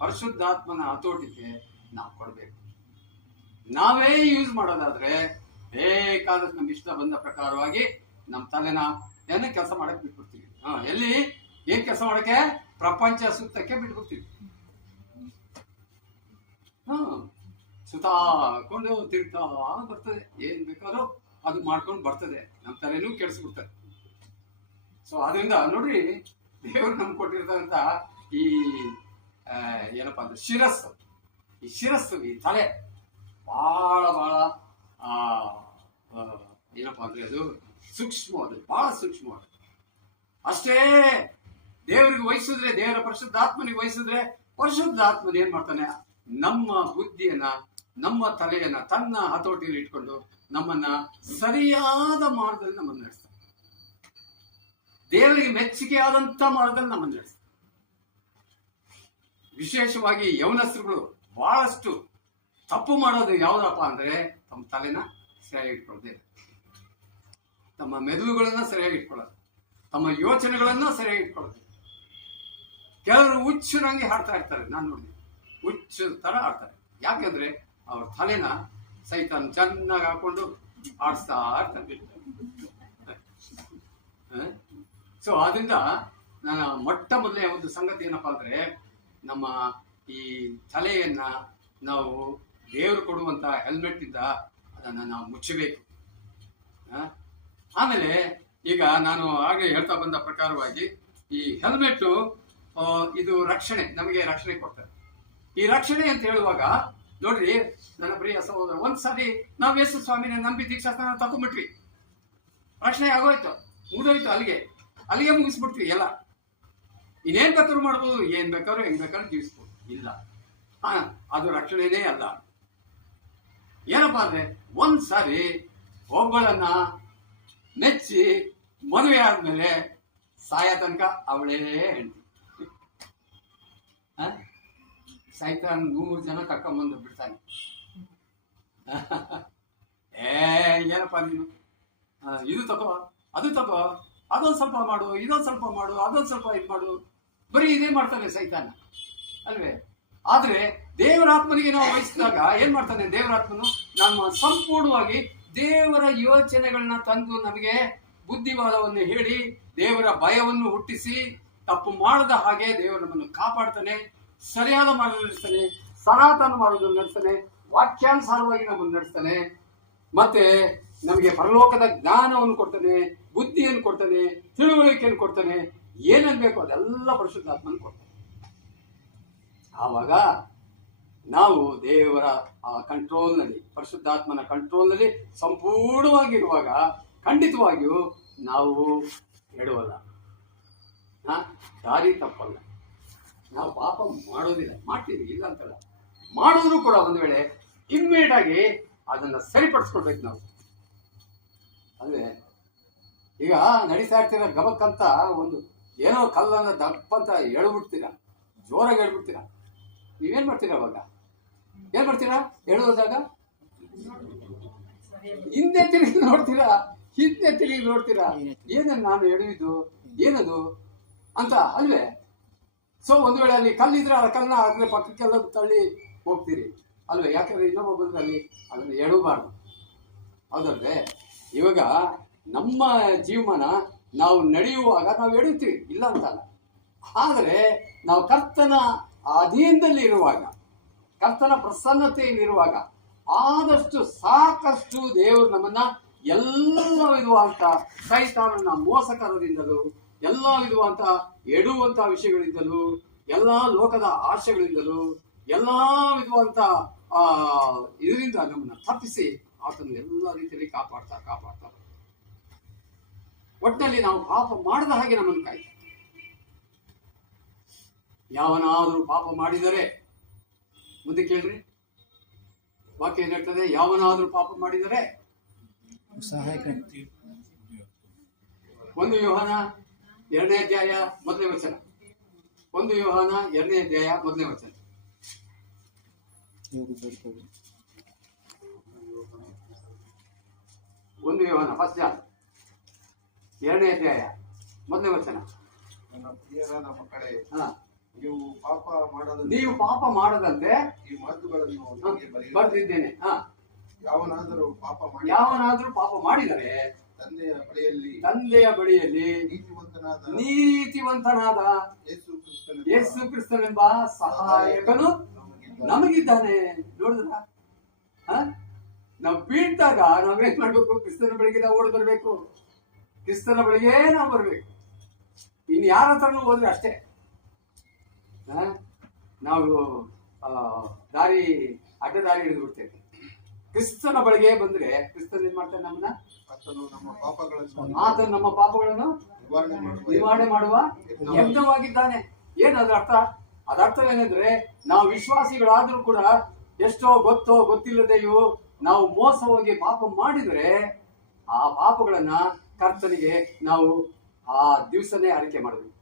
ಪರಿಶುದ್ಧಾತ್ಮನ ಹತೋಟಿಗೆ ನಾವು ಕೊಡಬೇಕು. ನಾವೇ ಯೂಸ್ ಮಾಡೋದಾದ್ರೆ ಬೇಕಾದಷ್ಟು ನಮ್ಗೆ ಇಷ್ಟ ಬಂದ ಪ್ರಕಾರವಾಗಿ ನಮ್ಮ ತಲೆನ ಏನೇ ಕೆಲಸ ಮಾಡಕ್ ಬಿಟ್ಬಿಡ್ತೀವಿ. ಎಲ್ಲಿ ಏನ್ ಕೆಲಸ ಮಾಡಕ್ಕೆ? ಪ್ರಪಂಚ ಸುತ್ತಕ್ಕೆ ಬಿಟ್ಬಿಡ್ತೀವಿ. ಸುತ್ತಾಕೊಂಡು ತಿರ್ಗ್ತಾ ಬರ್ತದೆ, ಏನ್ ಬೇಕಾದ್ರೂ ಅದು ಮಾಡ್ಕೊಂಡು ಬರ್ತದೆ, ನಮ್ಮ ತಲೆನೂ ಕೆಡಿಸ್ಬಿಡ್ತದೆ. ಸೊ ಅದರಿಂದ ನೋಡ್ರಿ, ದೇವರು ನಮ್ಗೆ ಕೊಟ್ಟಿರ್ತಕ್ಕಂಥ ಈ ಏನಪ್ಪಾ ಅಂದ್ರೆ ಶಿರಸ್ಸು, ಈ ಶಿರಸ್ಸು, ಈ ತಲೆ ಬಹಳ ಬಹಳ ಏನಪ್ಪಾ ಅಂದ್ರೆ ಅದು ಸೂಕ್ಷ್ಮವಾದ, ಬಹಳ ಸೂಕ್ಷ್ಮವಾದ. ಅಷ್ಟೇ ದೇವರಿಗೆ ವಹಿಸಿದ್ರೆ, ದೇವರ ಪರಿಶುದ್ಧಾತ್ಮನಿಗೆ ವಹಿಸಿದ್ರೆ, ಪರಿಶುದ್ಧಾತ್ಮನ ಏನ್ ಮಾಡ್ತಾನೆ? ನಮ್ಮ ಬುದ್ಧಿಯನ್ನ, ನಮ್ಮ ತಲೆಯನ್ನ ತನ್ನ ಹತೋಟಿಯಲ್ಲಿ ಇಟ್ಕೊಂಡು ನಮ್ಮನ್ನ ಸರಿಯಾದ ಮಾರ್ಗದಲ್ಲಿ ನಮ್ಮನ್ನು ನಡೆಸ್ತಾನೆ. ದೇವರಿಗೆ ಮೆಚ್ಚುಗೆಯಾದಂತ ಮಾರ್ಗದಲ್ಲಿ ನಮ್ಮನ್ನು ನಡೆಸ್ತಾನೆ. ವಿಶೇಷವಾಗಿ ಯೌವನಸ್ಥರುಗಳು ಬಹಳಷ್ಟು ತಪ್ಪು ಮಾಡೋದು ಯಾವ್ದಪ್ಪ ಅಂದ್ರೆ, ತಮ್ಮ ತಲೆನ ಸರಿಯಾಗಿ ಇಟ್ಕೊಳ್ಳೋದೇ, ತಮ್ಮ ಮೆದುಳುಗಳನ್ನ ಸರಿಯಾಗಿ ಇಟ್ಕೊಳ್ಳೋದು, ತಮ್ಮ ಯೋಚನೆಗಳನ್ನ ಸರಿಯಾಗಿ ಇಟ್ಕೊಳ್ಳೋದು. ಕೆಲವರು ಹುಚ್ಚನಾಗಿ ಹಾಡ್ತಾ ಇರ್ತಾರೆ, ನಾನು ನೋಡಿ, ಹುಚ್ಚು ತರ ಆಡ್ತಾರೆ. ಯಾಕೆಂದ್ರೆ ಅವ್ರ ತಲೆನ ಸೈತಾನ್ ಚೆನ್ನಾಗಿ ಹಾಕೊಂಡು ಆಡಿಸ್ತಾ ಇರ್ತಾರೆ. ಸೊ ಆದ್ರಿಂದ ನಾನು ಮೊಟ್ಟ ಮೊದಲೇ ಒಂದು ಸಂಗತಿ ಏನಪ್ಪಾ ಅಂದ್ರೆ, ನಮ್ಮ ಈ ತಲೆಯನ್ನ ನಾವು ದೇವರು ಕೊಡುವಂತ ಹೆಲ್ಮೆಟ್ ಇಂದ ಅದನ್ನ ನಾವು ಮುಚ್ಚಬೇಕು. ಆಮೇಲೆ ಈಗ ನಾನು ಹಾಗೆ ಹೇಳ್ತಾ ಬಂದ ಪ್ರಕಾರವಾಗಿ ಈ ಹೆಲ್ಮೆಟ್ ಇದು ರಕ್ಷಣೆ, ನಮಗೆ ರಕ್ಷಣೆ ಕೊಡ್ತಾರೆ. ಈ ರಕ್ಷಣೆ ಅಂತ ಹೇಳುವಾಗ ನೋಡ್ರಿ ನನ್ನ ಪ್ರಿಯ ಸಹೋದರ, ಒಂದ್ಸಾರಿ ನಾವು ಯೇಸು ಸ್ವಾಮಿನ ನಂಬಿ ದೀಕ್ಷಾಸ್ನಾನ ತಗೊಂಡ್ಬಿಟ್ವಿ, ರಕ್ಷಣೆ ಆಗೋಯ್ತು, ಮುಗಿದೋಯ್ತು, ಅಲ್ಲಿಗೆ ಮುಗಿಸ್ಬಿಡ್ತೀವಿ ಎಲ್ಲ. ಇನ್ನೇನ್ ಬೇಕಾದ್ರೂ ಮಾಡ್ಬೋದು, ಏನ್ ಬೇಕಾದ್ರೂ ಹೆಂಗ್ ಬೇಕಾದ್ರೂ ಜೀವಿಸ್ಬೋದು. ಇಲ್ಲ, ಅದು ರಕ್ಷಣೆನೇ ಅಲ್ಲ. ಏನಪ್ಪಾ ಅಂದ್ರೆ, ಒಂದ್ಸಾರಿ ಒಬ್ಬಳನ್ನ ಮೆಚ್ಚಿ ಮದುವೆ ಆದ್ಮೇಲೆ ಸಾಯ ತನಕ ಅವಳೇ ಹೆಂಡತಿ. ಸೈತಾನ್ 100 ಜನ ಕರ್ಕೊಂಡ್ಬಂದು ಬಿಡ್ತಾನೆ. ಏನಪ್ಪಾ ನೀನು ಇದು ತಗೋ, ಅದು ತಗೋ, ಅದೊಂದು ಸ್ವಲ್ಪ ಮಾಡು, ಇದೊಂದು ಸ್ವಲ್ಪ ಮಾಡು, ಅದೊಂದು ಸ್ವಲ್ಪ ಇದು ಮಾಡು, ಬರೀ ಇದೇ ಮಾಡ್ತಾನೆ ಸೈತಾನ ಅಲ್ವೇ. ಆದ್ರೆ ದೇವರಾತ್ಮನಿಗೆ ನಾವು ವಹಿಸಿದಾಗ ಏನ್ ಮಾಡ್ತಾನೆ ದೇವರಾತ್ಮನು? ನಮ್ಮ ಸಂಪೂರ್ಣವಾಗಿ ದೇವರ ಯೋಚನೆಗಳನ್ನ ತಂದು ನಮಗೆ ಬುದ್ಧಿವಾದವನ್ನು ಹೇಳಿ ದೇವರ ಭಯವನ್ನು ಹುಟ್ಟಿಸಿ ತಪ್ಪು ಮಾಡದ ಹಾಗೆ ದೇವರು ನಮ್ಮನ್ನು ಕಾಪಾಡ್ತಾನೆ, ಸರಿಯಾದ ಮಾರ್ಗದಲ್ಲಿ ನಡೆಸ್ತಾನೆ, ಸನಾತನ ಮಾರ್ಗದಲ್ಲಿ ನಡೆಸ್ತಾನೆ, ವಾಕ್ಯಾನುಸಾರವಾಗಿ ನಮ್ಮನ್ನು ನಡೆಸ್ತಾನೆ. ಮತ್ತೆ ನಮಗೆ ಪರಲೋಕದ ಜ್ಞಾನವನ್ನು ಕೊಡ್ತಾನೆ, ಬುದ್ಧಿಯನ್ನು ಕೊಡ್ತಾನೆ, ತಿಳುವಳಿಕೆಯನ್ನು ಕೊಡ್ತಾನೆ. ಏನೇನ್ಬೇಕು ಅದೆಲ್ಲ ಪರಿಶುದ್ಧಾತ್ಮನ ಕೊಡ್ತಾನೆ. ಆವಾಗ ನಾವು ದೇವರ ಕಂಟ್ರೋಲ್ನಲ್ಲಿ, ಪರಿಶುದ್ಧಾತ್ಮನ ಕಂಟ್ರೋಲ್ನಲ್ಲಿ ಸಂಪೂರ್ಣವಾಗಿರುವಾಗ ಖಂಡಿತವಾಗಿಯೂ ನಾವು ಎಡುವಲ್ಲ, ದಾರಿ ತಪ್ಪಲ್ಲ. ನಾವು ಪಾಪ ಮಾಡೋದಿಲ್ಲ, ಮಾಡ್ತೀವಿ ಇಲ್ಲ ಅಂತಲ್ಲ, ಮಾಡಿದ್ರು ಕೂಡ ಒಂದು ವೇಳೆ ಇಮ್ಮಿಡಿಯೇಟ್ ಆಗಿ ಅದನ್ನ ಸರಿಪಡಿಸ್ಕೊಳ್ಬೇಕು ನಾವು. ಅಲ್ವೇ, ಈಗ ನಡೀತಾ ಇರ್ತೀರ ಗಬಕ್ಕಂತ ಒಂದು ಏನೋ ಕಲ್ಲನ್ನ ದಪ್ಪಂತ ಎಳ್ಬಿಡ್ತೀರಾ, ಜೋರಾಗಿ ಎಳ್ಬಿಡ್ತೀರಾ, ನೀವೇನ್ ಮಾಡ್ತೀರಾ? ಅವಾಗ ಏನ್ ಮಾಡ್ತೀರಾ? ಎಳುವುದಾಗ ಹಿಂದೆ ತಿರುಗಿ ನೋಡ್ತೀರಾ, ಹಿಂದೆ ತಿರುಗಿ ನೋಡ್ತೀರಾ, ಏನನ್ನ ನಾನು ಎಳೆಯುವುದು ಏನದು ಅಂತ ಅಲ್ವೇ. ಸೊ ಒಂದು ವೇಳೆ ಅಲ್ಲಿ ಕಲ್ಲಿದ್ರೆ ಆ ಕಲ್ಲನ್ನ ಅದ್ರ ಪಕ್ಕಕ್ಕೆಲ್ಲ ತಳ್ಳಿ ಹೋಗ್ತೀರಿ ಅಲ್ವೇ, ಯಾಕಂದ್ರೆ ಇನ್ನೊಬ್ಬ ಬಂದ್ರೆ ಅಲ್ಲಿ ಅದನ್ನು ಎಳಬಾರ್ದು, ಹೌದಲ್ವೇ. ಇವಾಗ ನಮ್ಮ ಜೀವಮಾನ ನಾವು ನಡೆಯುವಾಗ ನಾವು ಎಡುತ್ತೀವಿ, ಇಲ್ಲ ಅಂತಲ್ಲ. ಆದರೆ ನಾವು ಕರ್ತನ ಅಧೀನದಲ್ಲಿ ಇರುವಾಗ, ಕರ್ತನ ಪ್ರಸನ್ನತೆಯಲ್ಲಿರುವಾಗ ಆದಷ್ಟು ಸಾಕಷ್ಟು ದೇವರು ನಮ್ಮನ್ನ ಎಲ್ಲ ವಿಧವಾದಂತ ಸೈತಾನನ ಮೋಸಕರದಿಂದಲೂ, ಎಲ್ಲ ವಿಧವಾದಂತ ಎಡುವಂತ ವಿಷಯಗಳಿಂದಲೂ, ಎಲ್ಲಾ ಲೋಕದ ಆಶೆಗಳಿಂದಲೂ, ಎಲ್ಲಾ ವಿಧವಾದಂತ ಇದರಿಂದ ನಮ್ಮನ್ನ ತಪ್ಪಿಸಿ ಆತನು ಎಲ್ಲ ರೀತಿಯಲ್ಲಿ ಕಾಪಾಡ್ತಾ ಒಟ್ಟಿನಲ್ಲಿ ನಾವು ಪಾಪ ಮಾಡದ ಹಾಗೆ ನಮ್ಮನ್ನು ಕಾಯ್ತಾರೆ. ಯಾವನಾದರೂ ಪಾಪ ಮಾಡಿದರೆ, ಮುಂದೆ ಕೇಳ್ರಿ ವಾಕ್ಯ ಏನ್ ಹೇಳ್ತದೆ? ಯಾವನಾದರೂ ಪಾಪ ಮಾಡಿದರೆ ಸಹಾಯಕ. 1 ಯೋಹಾನ 2ನೇ ಅಧ್ಯಾಯ 1ನೇ ವಚನ. 1 ಯೋಹಾನ 2ನೇ ಅಧ್ಯಾಯ 1ನೇ ವಚನ. 1 ಯೋಹಾನ 1 ಜಾನ್ 2ನೇ ಅಧ್ಯಾಯ 1ನೇ ವಚನ. ನನ್ನ ಪ್ರಿಯರಾದ ಮಕ್ಕಳೇ, ಹಾ, ನೀವು ಪಾಪ ಮಾಡದಂತೆ ಈ ಮಾತುಗಳನ್ನು ಬರೆದಿದ್ದೇನೆ. ಯಾವನಾದರೂ ಪಾಪ ಮಾಡಿದರೆ ತಂದೆಯ ಬಳಿಯಲ್ಲಿ ನೀತಿವಂತನಾದ ಯೇಸು ಕ್ರಿಸ್ತನೆಂಬ ಸಹಾಯಕನು ನಮಗಿದ್ದಾನೆ. ನೋಡಿದ್ರ, ನಾವು ಬೀಳ್ತಾಗ ನಾವೇನ್ ಮಾಡ್ಬೇಕು? ಕ್ರಿಸ್ತನ ಬಳಿಗೆ ನಾವು ಓಡಿ ಬರ್ಬೇಕು. ಕ್ರಿಸ್ತನ ಬಳಿಗೆ ನಾವು ಬರ್ಬೇಕು. ಇನ್ ಯಾರ ಹತ್ರನೂ ಹೋದ್ರೆ ಅಷ್ಟೇ ನಾವು ಅಡ್ಡ ದಾರಿ ಹಿಡಿದು ಬಿಡ್ತೇವೆ. ಕ್ರಿಸ್ತನ ಬಳಿಗೆ ಬಂದ್ರೆ ಕ್ರಿಸ್ತನ್ ಏನ್ ಮಾಡ್ತಾನೆ? ನಮ್ಮನ್ನ ಆತನು ನಮ್ಮ ಪಾಪಗಳನ್ನು ನಿವಾರಣೆ ಮಾಡುವ ಯಜ್ಞವಾಗಿದ್ದಾನೆ. ಏನ್ ಅದ್ರ ಅರ್ಥ? ಅದರ್ಥವೇನೆಂದ್ರೆ, ನಾವು ವಿಶ್ವಾಸಿಗಳಾದ್ರೂ ಕೂಡ ಎಷ್ಟೋ ಗೊತ್ತೋ ಗೊತ್ತಿಲ್ಲದೆಯೋ ನಾವು ಮೋಸ ಹೋಗಿ ಪಾಪ ಮಾಡಿದ್ರೆ ಆ ಪಾಪಗಳನ್ನ ಕರ್ತನಿಗೆ ನಾವು ಆ ದಿವಸನೇ ಅರಿಕೆ ಮಾಡಬೇಕು.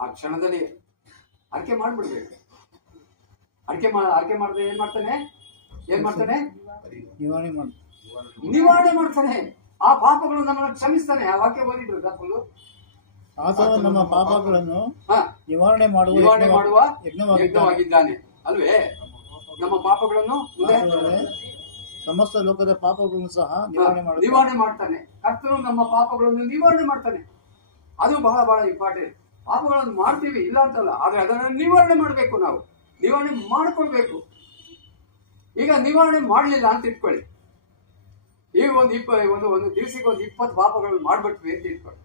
ಆ ಕ್ಷಣದಲ್ಲಿ ಅರಿಕೆ ಮಾಡ್ಬಿಡ್ಬೇಕು. ಅರಿಕೆ ಮಾಡಿದ್ರೆ ಏನ್ ಮಾಡ್ತಾನೆ? ನಿವಾರಣೆ ಮಾಡ್ತಾನೆ. ಆ ಪಾಪಗಳು ನಮ್ಮನ್ನು ಕ್ಷಮಿಸ್ತಾನೆ. ಆ ವಾಕ್ಯ ಓದಿದ್ರು ಫುಲ್ಲು. ಆತನು ನಮ್ಮ ಪಾಪಗಳನ್ನು ನಿವಾರಣೆ ಮಾಡುವ ಯಜ್ಞವಾಗಿದ್ದಾನೆ ಅಲ್ವೇ? ನಮ್ಮ ಪಾಪಗಳನ್ನು ಸಮಸ್ತ ಲೋಕದ ಪಾಪಗಳನ್ನು ಸಹ ನಿವಾರಣೆ ಮಾಡ್ತಾನೆ. ಕರ್ತನು ನಮ್ಮ ಪಾಪಗಳನ್ನು ನಿವಾರಣೆ ಮಾಡ್ತಾನೆ. ಅದು ಬಹಳ ಬಹಳ ಇಂಪಾರ್ಟೆಂಟ್. ಪಾಪಗಳನ್ನು ಮಾಡ್ತೀವಿ, ಇಲ್ಲ ಅಂತಲ್ಲ, ಆದ್ರೆ ಅದನ್ನು ನಿವಾರಣೆ ಮಾಡಬೇಕು. ನಾವು ನಿವಾರಣೆ ಮಾಡ್ಕೊಳ್ಬೇಕು. ಈಗ ನಿವಾರಣೆ ಮಾಡಲಿಲ್ಲ ಅಂತ ಇಟ್ಕೊಳ್ಳಿ. ಈಗ ಒಂದು ದಿವಸಕ್ಕೆ 20 ಪಾಪಗಳನ್ನು ಮಾಡ್ಬಿಟ್ವಿ ಅಂತ ಇಟ್ಕೊಳ್ಳಿ.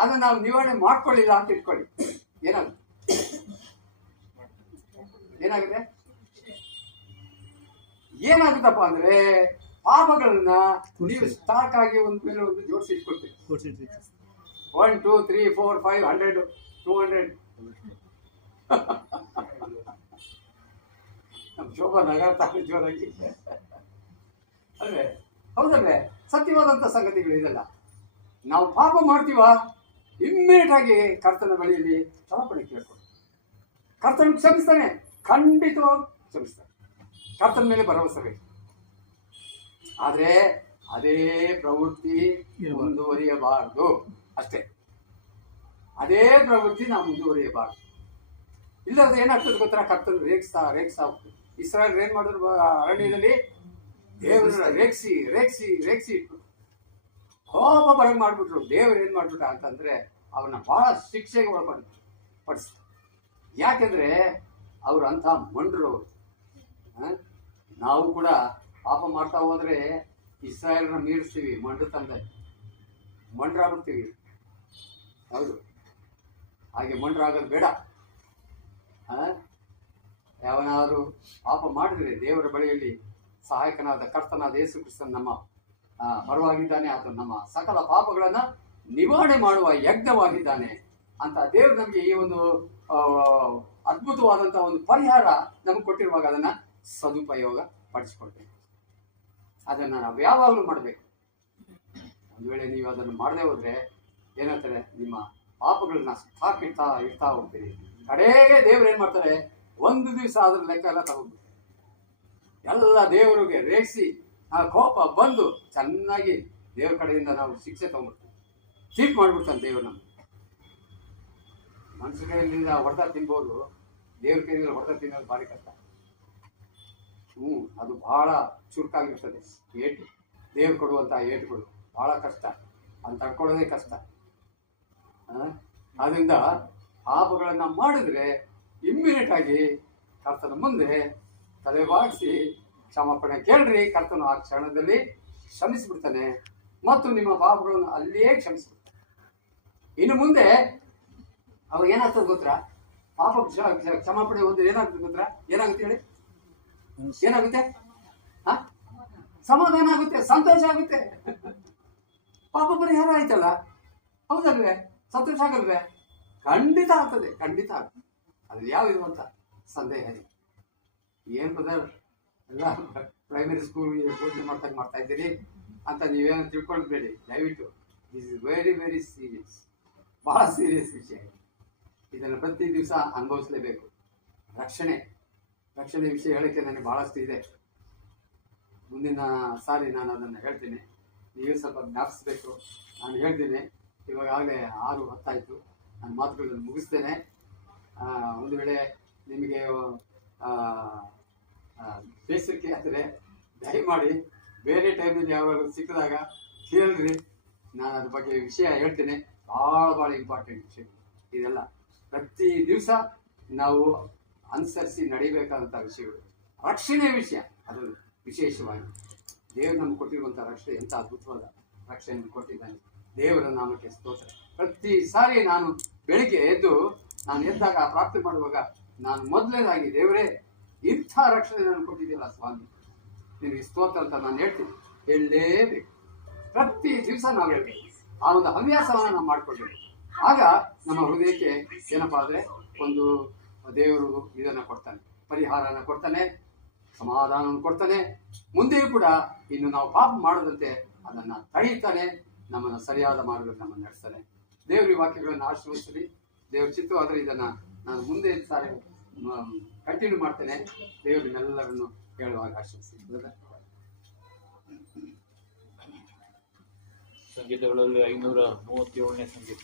ಅದನ್ನ ನಾವು ನಿವಾರಣೆ ಮಾಡ್ಕೊಳ್ಳಿಲ್ಲ ಅಂತ ಇಟ್ಕೊಳ್ಳಿ. ಏನಾಗುತ್ತಪ್ಪ ಅಂದ್ರೆ, ಪಾಪಗಳನ್ನ ನೀವು ಸ್ಟಾಕ್ ಆಗಿ ಒಂದ್ ಮೇಲೆ ಒಂದು ಜೋಡಿಸಿ ಇಟ್ಕೊಳ್ತೀವಿ. 1 2 3 4 5 100 200 ನಮ್ ಶೋಭಾ ನಗಾಡ್ತಾರೆ ಜೋರಾಗಿ ಅಲ್ವೇ? ಹೌದಲ್ವೇ? ಸತ್ಯವಾದಂತ ಸಂಗತಿಗಳು ಇದೆಲ್ಲ. ನಾವು ಪಾಪ ಮಾಡ್ತೀವ, ಇಮ್ಮಿಡಿಯೇಟ್ ಆಗಿ ಕರ್ತನ ಬಳಿಯಲ್ಲಿ ಕ್ಷಮಾಪಣೆ ಕೇಳ್ಕೊಂಡು ಕರ್ತನ ಕ್ಷಮಿಸ್ತಾನೆ. ಖಂಡಿತವಾಗಿ ಕ್ಷಮಿಸ್ತಾನೆ. ಕರ್ತನ ಮೇಲೆ ಭರವಸೆ ಬೇಕು. ಆದ್ರೆ ಅದೇ ಪ್ರವೃತ್ತಿ ಮುಂದುವರಿಯಬಾರದು ಅಷ್ಟೇ. ಅದೇ ಪ್ರವೃತ್ತಿ ನಾವು ಮುಂದುವರಿಯಬಾರದು. ಇಲ್ಲದ್ರೆ ಏನಾಗ್ತದೆ ಗೊತ್ತಾ? ಕರ್ತನ ರೇಗಿಸ್ತಾ ಹೋಗ್ತದೆ. ಇಸ್ರಾಯೇಲ್ ಏನ್ ಮಾಡಿದ್ರು? ಅರಣ್ಯದಲ್ಲಿ ದೇವರನ್ನ ರೇಗಿಸಿ ಇಟ್ರು, ಕೋಪ ಬರಂಗ್ ಮಾಡ್ಬಿಟ್ರು. ದೇವರು ಏನ್ ಮಾಡ್ಬಿಟ್ಟ ಅಂತಂದ್ರೆ ಅವನ್ನ ಬಹಳ ಶಿಕ್ಷೆಗೆ ಒಳಪಡಿಸ್ತಾರೆ. ಯಾಕೆಂದ್ರೆ ಅವ್ರು ಅಂತ ಮಂಡ್ರು. ನಾವು ಕೂಡ ಪಾಪ ಮಾಡ್ತಾ ಹೋದ್ರೆ ಇಸ್ರಾಯೇಲ್ನ ಮೀರಿಸ್ತೀವಿ, ಮಂಡ್ರಾಗ್ಬಿಡ್ತೀವಿ. ಹೌದು, ಹಾಗೆ ಮಂಡ್ರಾಗೋದು ಬೇಡ. ಯಾವನಾದರೂ ಪಾಪ ಮಾಡಿದ್ರೆ ದೇವರ ಬಳಿಯಲ್ಲಿ ಸಹಾಯಕನಾದ ಕರ್ತನಾದ ಯೇಸು ಕ್ರಿಸ್ತನ್ ನಮ್ಮ ಮರವಾಗಿದ್ದಾನೆ. ಆತನು ನಮ್ಮ ಸಕಲ ಪಾಪಗಳನ್ನ ನಿವಾರಣೆ ಮಾಡುವ ಯಜ್ಞವಾಗಿದ್ದಾನೆ ಅಂತ ದೇವರು ನಮಗೆ ಈ ಒಂದು ಅದ್ಭುತವಾದಂತಹ ಒಂದು ಪರಿಹಾರ ನಮ್ಗೆ ಕೊಟ್ಟಿರುವಾಗ ಅದನ್ನ ಸದುಪಯೋಗ ಪಡಿಸ್ಕೊಳ್ಬೇಕು. ಅದನ್ನ ನಾವು ಯಾವಾಗಲೂ ಮಾಡಬೇಕು. ಒಂದು ವೇಳೆ ನೀವು ಅದನ್ನು ಮಾಡದೆ ಹೋದ್ರೆ ಏನಾಗ್ತಾರೆ? ನಿಮ್ಮ ಪಾಪಗಳನ್ನ ಇಡ್ತಾ ಹೋಗ್ತೀರಿ. ಕಡೆಗೆ ದೇವ್ರು ಏನ್ ಮಾಡ್ತಾರೆ? ಒಂದು ದಿವಸ ಅದ್ರ ಲೆಕ್ಕ ಎಲ್ಲ ತಗೊಂಡು ಎಲ್ಲ ದೇವರಿಗೆ ರೇಗಿಸಿ ಆ ಕೋಪ ಬಂದು ಚೆನ್ನಾಗಿ ದೇವ್ರ ಕಡೆಯಿಂದ ನಾವು ಶಿಕ್ಷೆ ತಗೊಂಡ್ಬಿಡ್ತೀವಿ. ಚೀಟ್ ಮಾಡ್ಬಿಡ್ತಾನೆ ದೇವ್ರು. ನಮ್ಗೆ ಮನುಷ್ಯ ಕೈಯಿಂದ ಹೊಡೆದ ತಿನ್ಬೋದು, ದೇವ್ರ ಕೈಯಿಂದ ಹೊಡೆದ ತಿನ್ನೋದು ಭಾರಿ ಕಷ್ಟ. ಅದು ಬಹಳ ಚುರುಕಾಗಿರ್ತದೆ. ಏಟು ದೇವ್ರು ಕೊಡುವಂತಹ ಏಟುಗಳು ಬಹಳ ಕಷ್ಟ. ಅದನ್ನ ತಡ್ಕೊಳ್ಳೋದೇ ಕಷ್ಟ. ಅದರಿಂದ ಪಾಪಗಳನ್ನ ಮಾಡಿದ್ರೆ ಇಮ್ಮಿಡಿಯೇಟ್ ಆಗಿ ಕರ್ತನ ಮುಂದೆ ತಲೆಬಾಗಿಸಿ ಕ್ಷಮಾಪಣೆ ಕೇಳ್ರಿ. ಕರ್ತನು ಆ ಕ್ಷಣದಲ್ಲಿ ಕ್ಷಮಿಸಿಬಿಡ್ತಾನೆ ಮತ್ತು ನಿಮ್ಮ ಪಾಪಗಳನ್ನು ಅಲ್ಲಿಯೇ ಕ್ಷಮಿಸಿಬಿಡ್ತಾನೆ. ಇನ್ನು ಮುಂದೆ ಅವಾಗ ಏನಾಗ್ತದೆ ಗೊತ್ತಾ? ಪಾಪ ಕ್ಷಮಾಪಣೆ ಹೋದ್ರೆ ಏನಾಗ್ತದೆ ಗೊತ್ತಾ? ಏನಾಗುತ್ತೆ ಹೇಳಿ? ಏನಾಗುತ್ತೆ? ಸಮಾಧಾನ ಆಗುತ್ತೆ, ಸಂತೋಷ ಆಗುತ್ತೆ. ಪಾಪ ಪರಿಹಾರ ಆಯ್ತಲ್ಲ. ಹೌದಲ್ವೇ? ಸಂತೋಷ ಆಗಲ್ವೇ? ಖಂಡಿತ ಆಗ್ತದೆ, ಖಂಡಿತ ಆಗ್ತದೆ. ಅದ್ರಲ್ಲಿ ಯಾವ ಇರುವಂತ ಸಂದೇಹ ಇಲ್ಲ. ಏನ್ ಬ್ರದರ್ ಎಲ್ಲ ಪ್ರೈಮರಿ ಸ್ಕೂಲ್ ಬೋಧನೆ ಮಾಡ್ತಾ ಇದ್ದೀರಿ ಅಂತ ನೀವೇನು ತಿಳ್ಕೊಳ್ಬೇಡಿ ದಯವಿಟ್ಟು. This is very very serious, ಬಹಳ ಸೀರಿಯಸ್ ವಿಷಯ. ಇದನ್ನು ಪ್ರತಿ ದಿವಸ ಅನುಭವಿಸಲೇಬೇಕು. ರಕ್ಷಣೆ ವಿಷಯ ಹೇಳೋಕ್ಕೆ ನನಗೆ ಬಹಳಷ್ಟು ಇದೆ. ಮುಂದಿನ ಸಾರಿ ನಾನು ಅದನ್ನು ಹೇಳ್ತೀನಿ. ನೀವೇ ಸ್ವಲ್ಪ ಜ್ಞಾಪಿಸ್ಬೇಕು. ನಾನು ಹೇಳ್ತೀನಿ, ಇವಾಗಲೇ 6:10 ನನ್ನ ಮಾತುಗಳನ್ನು ಮುಗಿಸ್ತೇನೆ. ಒಂದು ವೇಳೆ ನಿಮಗೆ ಬೇಸರಿಕೆ ಆದರೆ ದಯಮಾಡಿ ಬೇರೆ ಟೈಮಲ್ಲಿ ಯಾವಾಗ ಸಿಕ್ಕಿದಾಗ ಕೇಳ್ರಿ, ನಾನು ಅದ್ರ ಬಗ್ಗೆ ವಿಷಯ ಹೇಳ್ತೇನೆ. ಭಾಳ ಇಂಪಾರ್ಟೆಂಟ್ ವಿಷಯ ಇದೆಲ್ಲ. ಪ್ರತಿ ದಿವಸ ನಾವು ಅನುಸರಿಸಿ ನಡಿಬೇಕಾದಂಥ ವಿಷಯಗಳು. ರಕ್ಷಣೆ ವಿಷಯ ಅದು ವಿಶೇಷವಾಗಿ ದೇವರು ನಮ್ಗೆ ಕೊಟ್ಟಿರುವಂಥ ರಕ್ಷಣೆ ಎಂಥ ಅದ್ಭುತವಾದ ರಕ್ಷಣೆಯನ್ನು ಕೊಟ್ಟಿದ್ದಾನೆ. ದೇವರ ನಾಮಕ್ಕೆ ಸ್ತೋತ್ರ. ಪ್ರತಿ ಸಾರಿ ನಾನು ಬೆಳಿಗ್ಗೆ ಎದ್ದು ನಾನು ಎದ್ದಾಗ ಪ್ರಾರ್ಥನೆ ಮಾಡುವಾಗ ನಾನು ಮೊದಲನೇದಾಗಿ ದೇವರೇ ಇಂಥ ರಕ್ಷಣೆ ನಾನು ಕೊಟ್ಟಿದ್ದಿಲ್ಲ ಸ್ವಾಮಿ, ನಿನಗೆ ಸ್ತೋತ್ರ ಅಂತ ನಾನು ಹೇಳ್ತೀನಿ, ಹೇಳಲೇಬೇಕು. ಪ್ರತಿ ದಿವಸ ನಾವು ಹೇಳ್ಬೇಕು. ಆ ಒಂದು ಹವ್ಯಾಸವನ್ನು ನಾವು ಮಾಡ್ಕೊಳ್ಬೇಕು. ಆಗ ನಮ್ಮ ಹೃದಯಕ್ಕೆ ಏನಪ್ಪಾ ಅಂದ್ರೆ ಒಂದು ದೇವರು ಇದನ್ನ ಕೊಡ್ತಾನೆ, ಪರಿಹಾರನ ಕೊಡ್ತಾನೆ, ಸಮಾಧಾನವನ್ನು ಕೊಡ್ತಾನೆ. ಮುಂದೆಯೂ ಕೂಡ ಇನ್ನು ನಾವು ಪಾಪ ಮಾಡದಂತೆ ಅದನ್ನ ತಡೀತಾನೆ, ನಮ್ಮನ್ನು ಸರಿಯಾದ ಮಾರ್ಗದಲ್ಲಿ ನಮ್ಮನ್ನು ನಡೆಸ್ತಾನೆ. ದೇವ್ರ ಈ ವಾಕ್ಯಗಳನ್ನು ಆಶೀರ್ವದಿಸಲಿ. ದೇವ್ರ ಚಿತ್ತವಾದರೆ ಇದನ್ನ ನಾನು ಮುಂದೆ ಸಾರಿ ಕಂಟಿನ್ಯೂ ಮಾಡ್ತೇನೆ. ದೇವರನ್ನೆಲ್ಲರನ್ನು ಹೇಳುವಾಗ ಆಶೀರ್ವದಿಸಿ. ಸಂಗೀತಗಳಲ್ಲಿ 537ನೇ ಸಂಗೀತ.